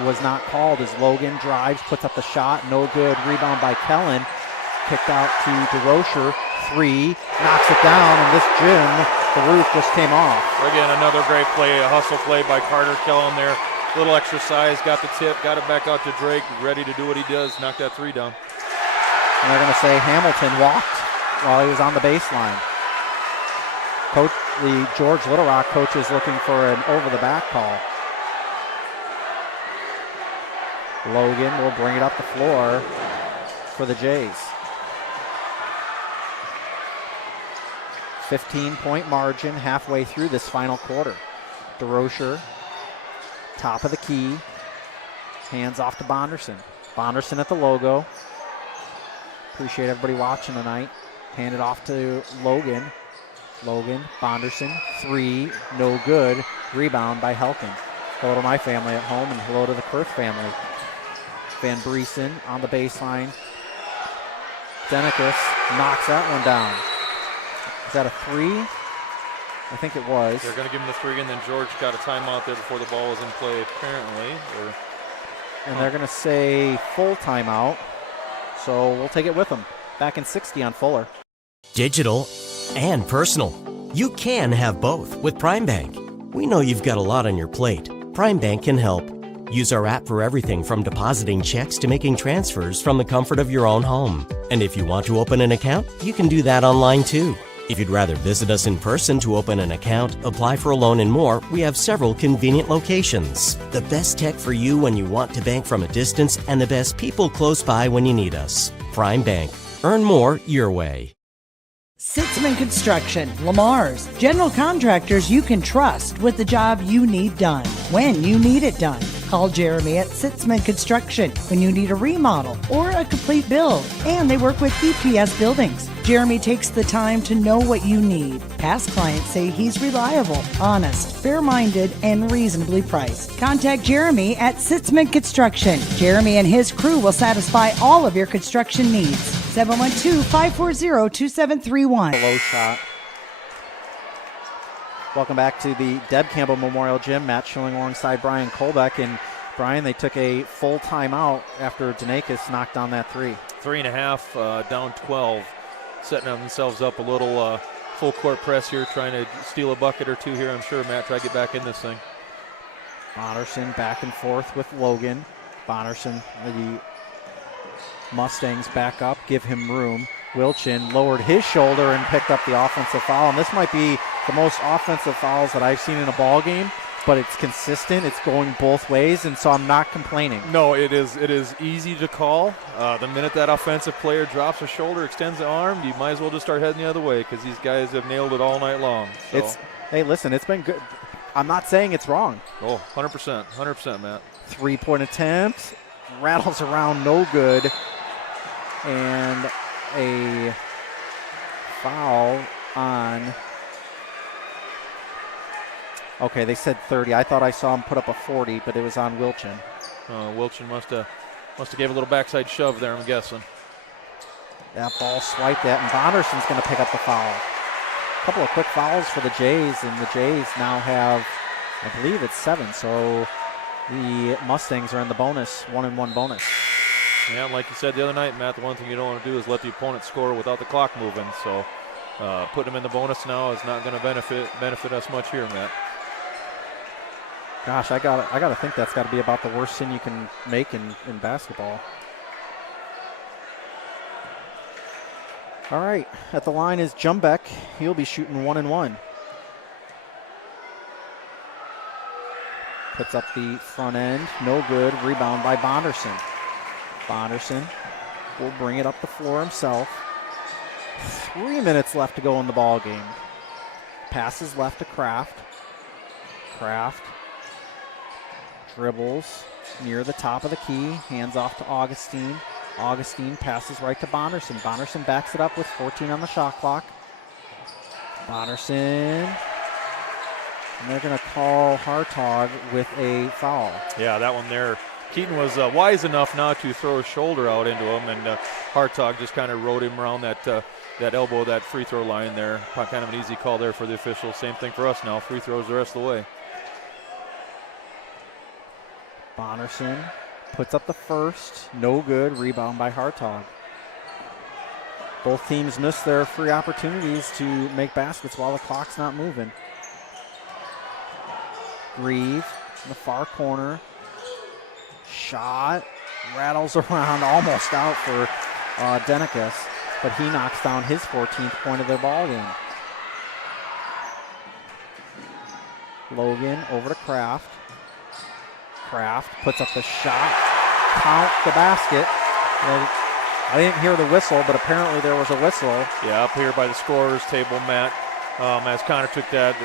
was not called as Logan drives, puts up the shot, no good. Rebound by Gehlen. Kicked out to DeRocher. 3, knocks it down, and this gym, the roof just came off. Again, another great play, a hustle play by Carter Gehlen there. Little extra size, got the tip, got it back out to Drake, ready to do what he does, knock that 3 down. And they're going to say Hamilton walked while he was on the baseline. Coach, the George Little Rock coach is looking for an over-the-back call. Logan will bring it up the floor for the Jays. 15-point margin halfway through this final quarter. DeRocher, top of the key, hands off to Bonderson. Bonderson at the logo. Appreciate everybody watching tonight. Hand it off to Logan. Logan, Bonderson, 3, no good. Rebound by Helton. Hello to my family at home and hello to the Kurth family. Van Briesen on the baseline. Denicus knocks that one down. Is that a 3? I think it was. They're going to give him the 3, and then George got a timeout there before the ball was in play, apparently. And they're going to say full timeout. So we'll take it with them. Back in 60 on Fuller. Digital and personal. You can have both with Prime Bank. We know you've got a lot on your plate. Prime Bank can help. Use our app for everything from depositing checks to making transfers from the comfort of your own home. And if you want to open an account, you can do that online too. If you'd rather visit us in person to open an account, apply for a loan and more, we have several convenient locations. The best tech for you when you want to bank from a distance and the best people close by when you need us. Prime Bank. Earn more your way. Sitzman Construction, Lamar's, general contractors you can trust with the job you need done, when you need it done. Call Jeremy at Sitzman Construction when you need a remodel or a complete build. And they work with EPS buildings. Jeremy takes the time to know what you need. Past clients say he's reliable, honest, fair-minded, and reasonably priced. Contact Jeremy at Sitzman Construction. Jeremy and his crew will satisfy all of your construction needs. 712-540-2731. Low shot. Welcome back to the Deb Campbell Memorial Gym. Matt Schilling alongside Brian Kolbeck. And Brian, they took a full timeout after Denakis knocked down that 3. 3.5, down 12. Setting themselves up a little full court press here, trying to steal a bucket or 2 here. I'm sure Matt try to get back in this thing. Bonderson back and forth with Logan. Bonderson, the Mustangs back up, give him room. Wilchin lowered his shoulder and picked up the offensive foul. And this might be the most offensive fouls that I've seen in a ball game, but it's consistent. It's going both ways, and so I'm not complaining. No, it is easy to call. The minute that offensive player drops a shoulder, extends the arm, you might as well just start heading the other way because these guys have nailed it all night long. So. Hey, listen, it's been good. I'm not saying it's wrong. Oh, 100%, Matt. 3-point attempt, rattles around, no good. And a foul on. Okay, they said 30. I thought I saw him put up a 40, but it was on Wilchin. Wilchin must have gave a little backside shove there, I'm guessing. That ball swiped at, and Bonderson's going to pick up the foul. A couple of quick fouls for the Jays, and the Jays now have, I believe it's 7. So the Mustangs are in the bonus, 1-1 bonus. Yeah, and like you said the other night, Matt, the one thing you don't want to do is let the opponent score without the clock moving. So putting them in the bonus now is not going to benefit us much here, Matt. Gosh, I gotta think that's got to be about the worst sin you can make in basketball. All right, at the line is Jumbeck. He'll be shooting 1-1. Puts up the front end, no good. Rebound by Bonderson. Bonderson will bring it up the floor himself. 3 minutes left to go in the ball game. Passes left to Kraft. Kraft dribbles near the top of the key. Hands off to Augustine. Augustine passes right to Bonderson. Bonderson backs it up with 14 on the shot clock. Bonderson. And they're going to call Hartog with a foul. Yeah, that one there. Keaton was wise enough not to throw his shoulder out into him, and Hartog just kind of rode him around that elbow, that free throw line there. Kind of an easy call there for the officials. Same thing for us now. Free throws the rest of the way. Bonderson puts up the first. No good. Rebound by Hartog. Both teams missed their free opportunities to make baskets while the clock's not moving. Grieve in the far corner. Shot. Rattles around. Almost out for Denicus. But he knocks down his 14th point of the ball game. Logan over to Kraft. Kraft puts up the shot. Count the basket. I didn't hear the whistle, but apparently there was a whistle. Yeah, up here by the scorer's table, Matt. As Connor took that,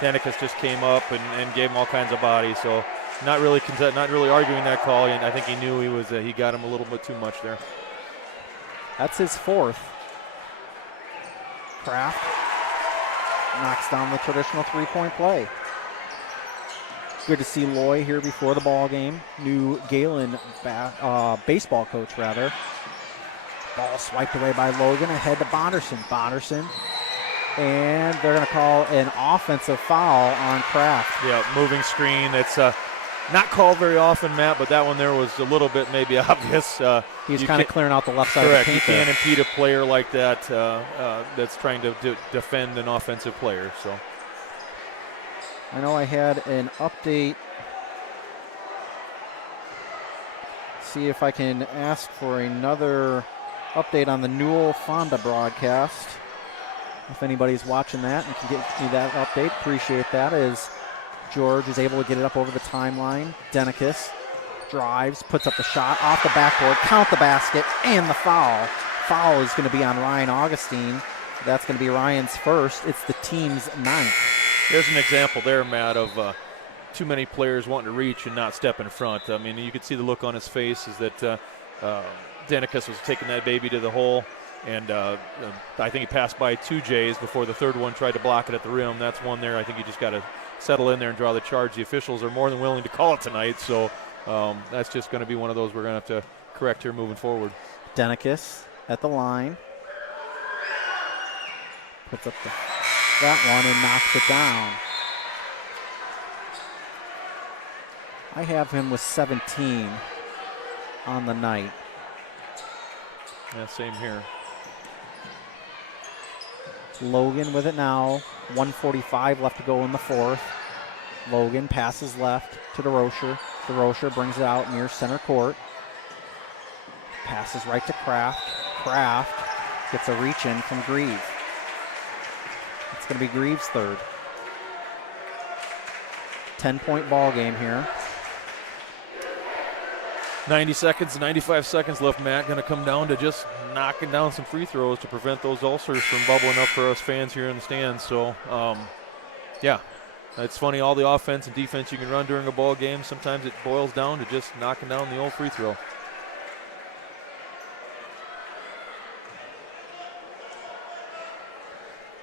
Denicus just came up and gave him all kinds of body. So not really arguing that call. And I think he knew he got him a little bit too much there. That's his fourth. Kraft knocks down the traditional three-point play. Good to see Loy here before the ball game. New Gehlen baseball coach, rather. Ball swiped away by Logan, ahead to Bonderson. Bonderson, and they're going to call an offensive foul on Kraft. Yeah, moving screen. It's not called very often, Matt, but that one there was a little bit maybe obvious. He's kind of clearing out the left side correct. of the paint. You can't impede a player like that that's trying to defend an offensive player. So I know I had an update. See if I can ask for another update on the Newell Fonda broadcast. If anybody's watching that and can get me that update, appreciate that, as George is able to get it up over the timeline. Denicus drives, puts up the shot off the backboard, count the basket, and the foul. Foul is going to be on Ryan Augustine. That's going to be Ryan's first. It's the team's ninth. There's an example there, Matt, of too many players wanting to reach and not step in front. I mean, you could see the look on his face is that Denicus was taking that baby to the hole, and I think he passed by 2 Jays before the third one tried to block it at the rim. That's one there. I think you just got to settle in there and draw the charge. The officials are more than willing to call it tonight, so that's just going to be one of those we're going to have to correct here moving forward. Denicus at the line. Puts up that one and knocks it down. I have him with 17 on the night. Yeah, same here. Logan with it now. 1:45 left to go in the fourth. Logan passes left to DeRocher. DeRocher brings it out near center court. Passes right to Kraft. Kraft gets a reach in from Grieve. It's going to be Grieve's third. 10-point ball game here. 95 seconds left, Matt. Going to come down to just knocking down some free throws to prevent those ulcers from bubbling up for us fans here in the stands. So, yeah, it's funny, all the offense and defense you can run during a ball game, sometimes it boils down to just knocking down the old free throw.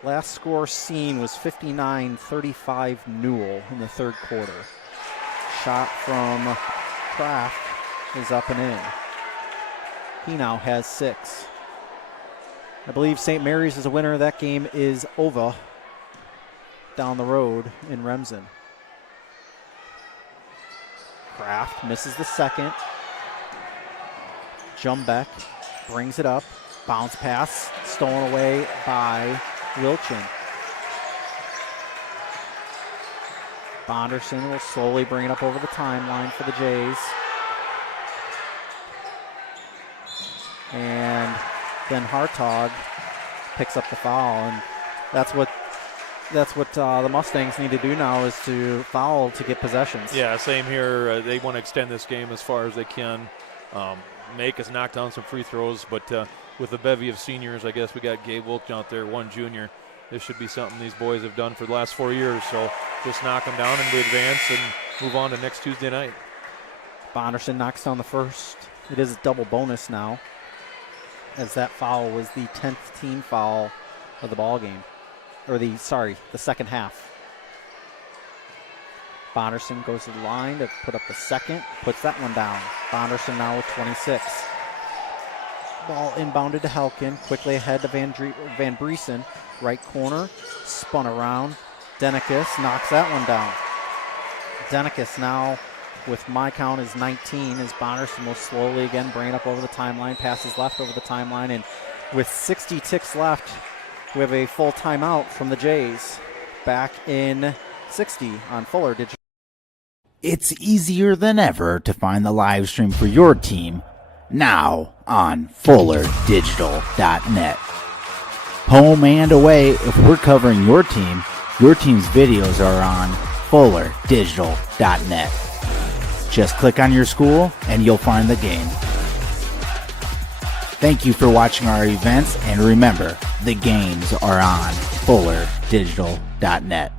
Last score seen was 59-35 Newell in the third quarter. Shot from Kraft is up and in. He now has 6. I believe St. Mary's is a winner. That game is over down the road in Remsen. Kraft misses the second. Jumbeck brings it up. Bounce pass stolen away by Wilchin. Bonderson will slowly bring it up over the timeline for the Jays. And then Hartog picks up the foul, and that's what the Mustangs need to do now, is to foul to get possessions. Yeah, same here. They want to extend this game as far as they can, make us knock down some free throws, but with a bevy of seniors, I guess we got Gabe Wilch out there, one junior. This should be something these boys have done for the last 4 years, so just knock them down and we advance and move on to next Tuesday night. Bonderson knocks down the first. It is a double bonus now, as that foul was the 10th team foul of the ball game, or the second half. Bonderson goes to the line to put up the second, puts that one down. Bonderson now with 26. Ball inbounded to Helkin, quickly ahead to Van Briesen, right corner, spun around. Denicus knocks that one down. Denicus now with my count is 19 as Bonderson will slowly again bring it up over the timeline, passes left over the timeline, and with 60 ticks left, we have a full timeout from the Jays. Back in 60 on Fuller Digital. It's easier than ever to find the live stream for your team now on FullerDigital.net. Home and away, if we're covering your team's videos are on FullerDigital.net. Just click on your school and you'll find the game. Thank you for watching our events, and remember, the games are on FullerDigital.net.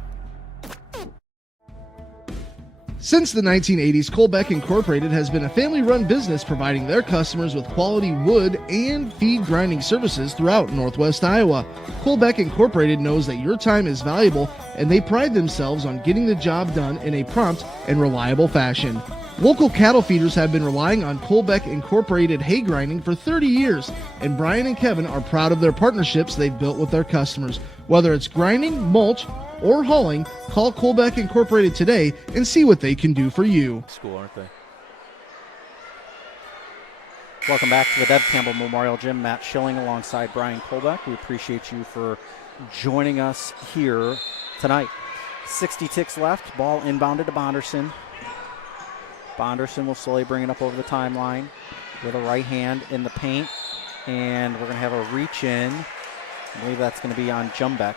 Since the 1980s, Colbeck Incorporated has been a family-run business providing their customers with quality wood and feed grinding services throughout Northwest Iowa. Colbeck Incorporated knows that your time is valuable, and they pride themselves on getting the job done in a prompt and reliable fashion. Local cattle feeders have been relying on Colbeck Incorporated hay grinding for 30 years, and Brian and Kevin are proud of their partnerships they've built with their customers. Whether it's grinding, mulch, or hauling, call Colbeck Incorporated today and see what they can do for you. School, aren't they? Welcome back to the Deb Campbell Memorial Gym. Matt Schilling alongside Brian Colbeck. We appreciate you for joining us here tonight. 60 ticks left. Ball inbounded to Bonderson. Bonderson will slowly bring it up over the timeline with a right hand in the paint. And we're going to have a reach in. I believe that's going to be on Jumbeck.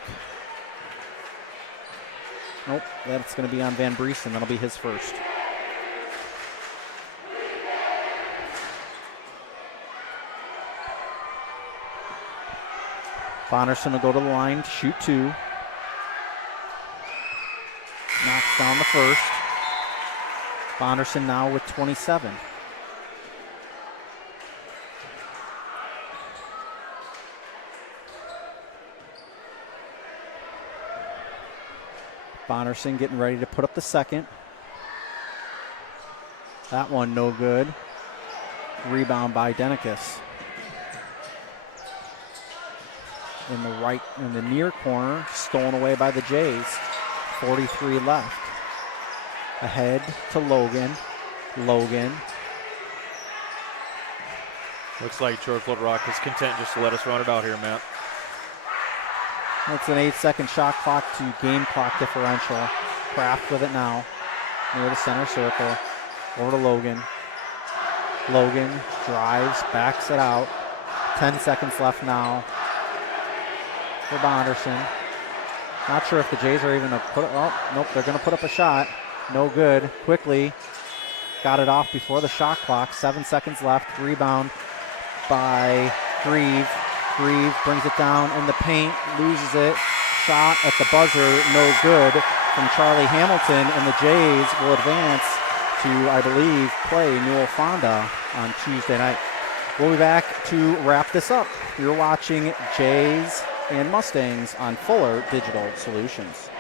Nope, that's going to be on Van Briesen. That'll be his first. Bonderson will go to the line, shoot two. Knocks down the first. Bonderson now with 27. Bonderson getting ready to put up the second. That one no good. Rebound by Denicus. In the near corner, stolen away by the Jays. 43 left. Ahead to Logan. Logan. Looks like George Little Rock is content just to let us run it out here, Matt. It's an 8-second shot clock to game clock differential. Kraft with it now. Near the center circle. Over to Logan. Logan drives, backs it out. 10 seconds left now for Bonderson. Not sure if the Jays are even going to put it. Oh, nope, they're going to put up a shot. No good. Quickly got it off before the shot clock. 7 seconds left. Rebound by Grieve. Grieve brings it down in the paint, loses it. Shot at the buzzer, no good from Charlie Hamilton, and the Jays will advance to, I believe, play Newell Fonda on Tuesday night. We'll be back to wrap this up. You're watching Jays and Mustangs on Fuller Digital Solutions.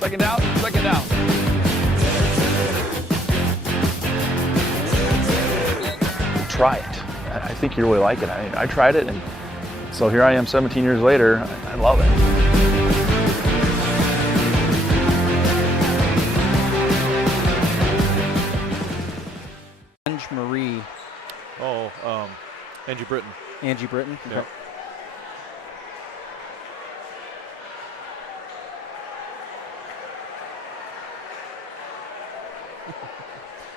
Second out, second out. Try it. I think you really like it. I tried it, and so here I am 17 years later. I love it. Marie. Oh, Angie Britton. Angie Britton. Okay. Yeah.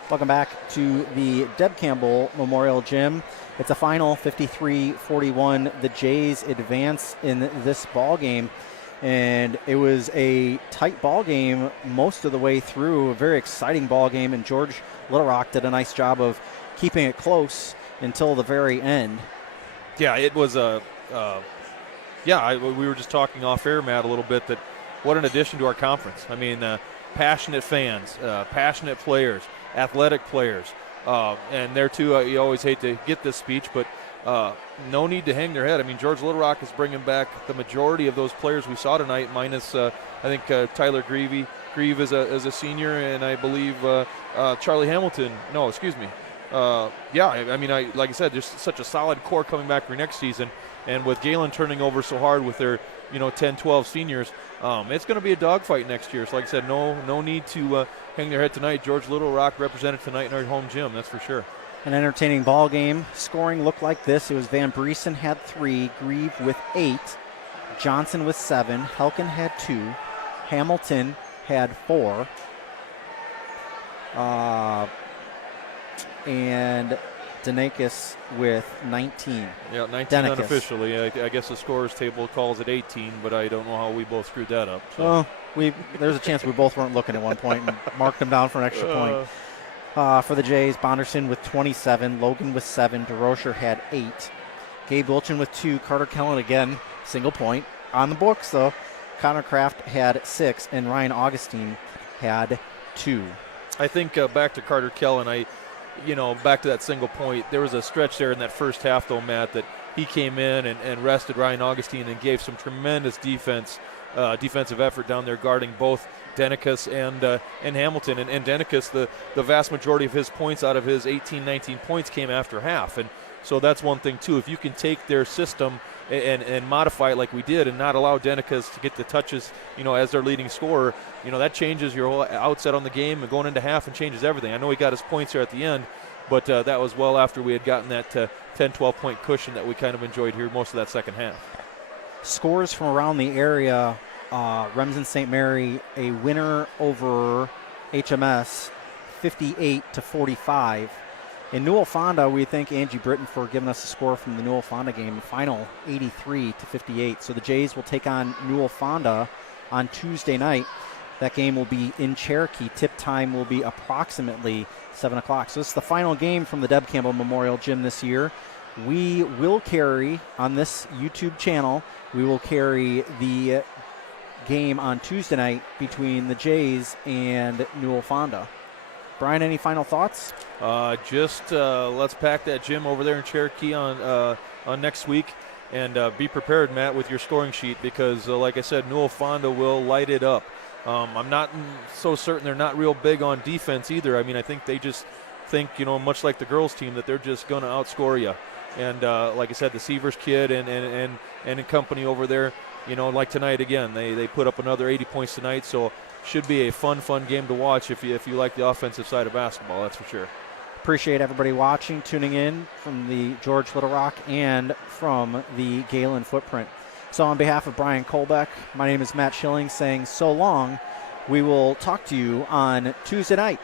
Welcome back to the Deb Campbell Memorial Gym. It's a final 53-41. The Jays advance in this ball game, and it was a tight ball game most of the way through. A very exciting ball game, and George Little Rock did a nice job of keeping it close until the very end. Yeah, it was we were just talking off air, Matt, a little bit, that what an addition to our conference. I mean, passionate fans, passionate players, athletic players, and there too, you always hate to get this speech, but no need to hang their head. I mean, George Little Rock is bringing back the majority of those players we saw tonight, minus I think Tyler Grieve is a senior, and I believe Charlie Hamilton. No, excuse me. I mean, like I said, there's such a solid core coming back for next season. And with Gehlen turning over so hard with their, 10, 12 seniors, it's going to be a dogfight next year. So like I said, no need to hang their head tonight. George Little Rock represented tonight in our home gym, that's for sure. An entertaining ball game. Scoring looked like this. It was Van Briesen had 3, Grieve with 8, Johnson with 7, Helken had 2, Hamilton had 4, and Denakis with 19. Yeah, 19 unofficially. I guess the scorers table calls it 18, but I don't know how we both screwed that up. So. Well, there's a chance we both weren't looking at one point and marked them down for an extra point. For the Jays, Bonderson with 27, Logan with 7, DeRocher had 8, Gabe Wilchin with 2, Carter Kellen again, single point. On the books, though, Connor Kraft had 6, and Ryan Augustine had 2. I think back to Carter Kellen, back to that single point, there was a stretch there in that first half, though, Matt, that he came in and rested Ryan Augustine and gave some tremendous defensive effort down there guarding both Denakis and Hamilton. And Denakis, the vast majority of his points out of his 18, 19 points came after half. And so that's one thing, too. If you can take their system and modify it like we did and not allow Denakis to get the touches, as their leading scorer, that changes your whole outset on the game and going into half and changes everything. I know he got his points here at the end, but that was well after we had gotten that 10, 12-point cushion that we kind of enjoyed here most of that second half. Scores from around the area, Remsen St. Mary, a winner over HMS, 58-45. In Newell Fonda, we thank Angie Britton for giving us a score from the Newell Fonda game, final 83-58. So the Jays will take on Newell Fonda on Tuesday night. That game will be in Cherokee. Tip time will be approximately 7 o'clock. So this is the final game from the Deb Campbell Memorial Gym this year. We will carry on this YouTube channel, we will carry the game on Tuesday night between the Jays and Newell Fonda. Brian, any final thoughts? Let's pack that gym over there in Cherokee on next week, and be prepared, Matt, with your scoring sheet because, like I said, Newell Fonda will light it up. I'm not so certain they're not real big on defense either. I mean, I think they just think, much like the girls team, that they're just going to outscore you. And like I said, the Sievers kid and company over there, like tonight again, they put up another 80 points tonight. So should be a fun game to watch if you like the offensive side of basketball. That's for sure. Appreciate everybody watching, tuning in from the George Little Rock and from the Gehlen footprint. So on behalf of Brian Kolbeck, my name is Matt Schilling saying so long. We will talk to you on Tuesday night.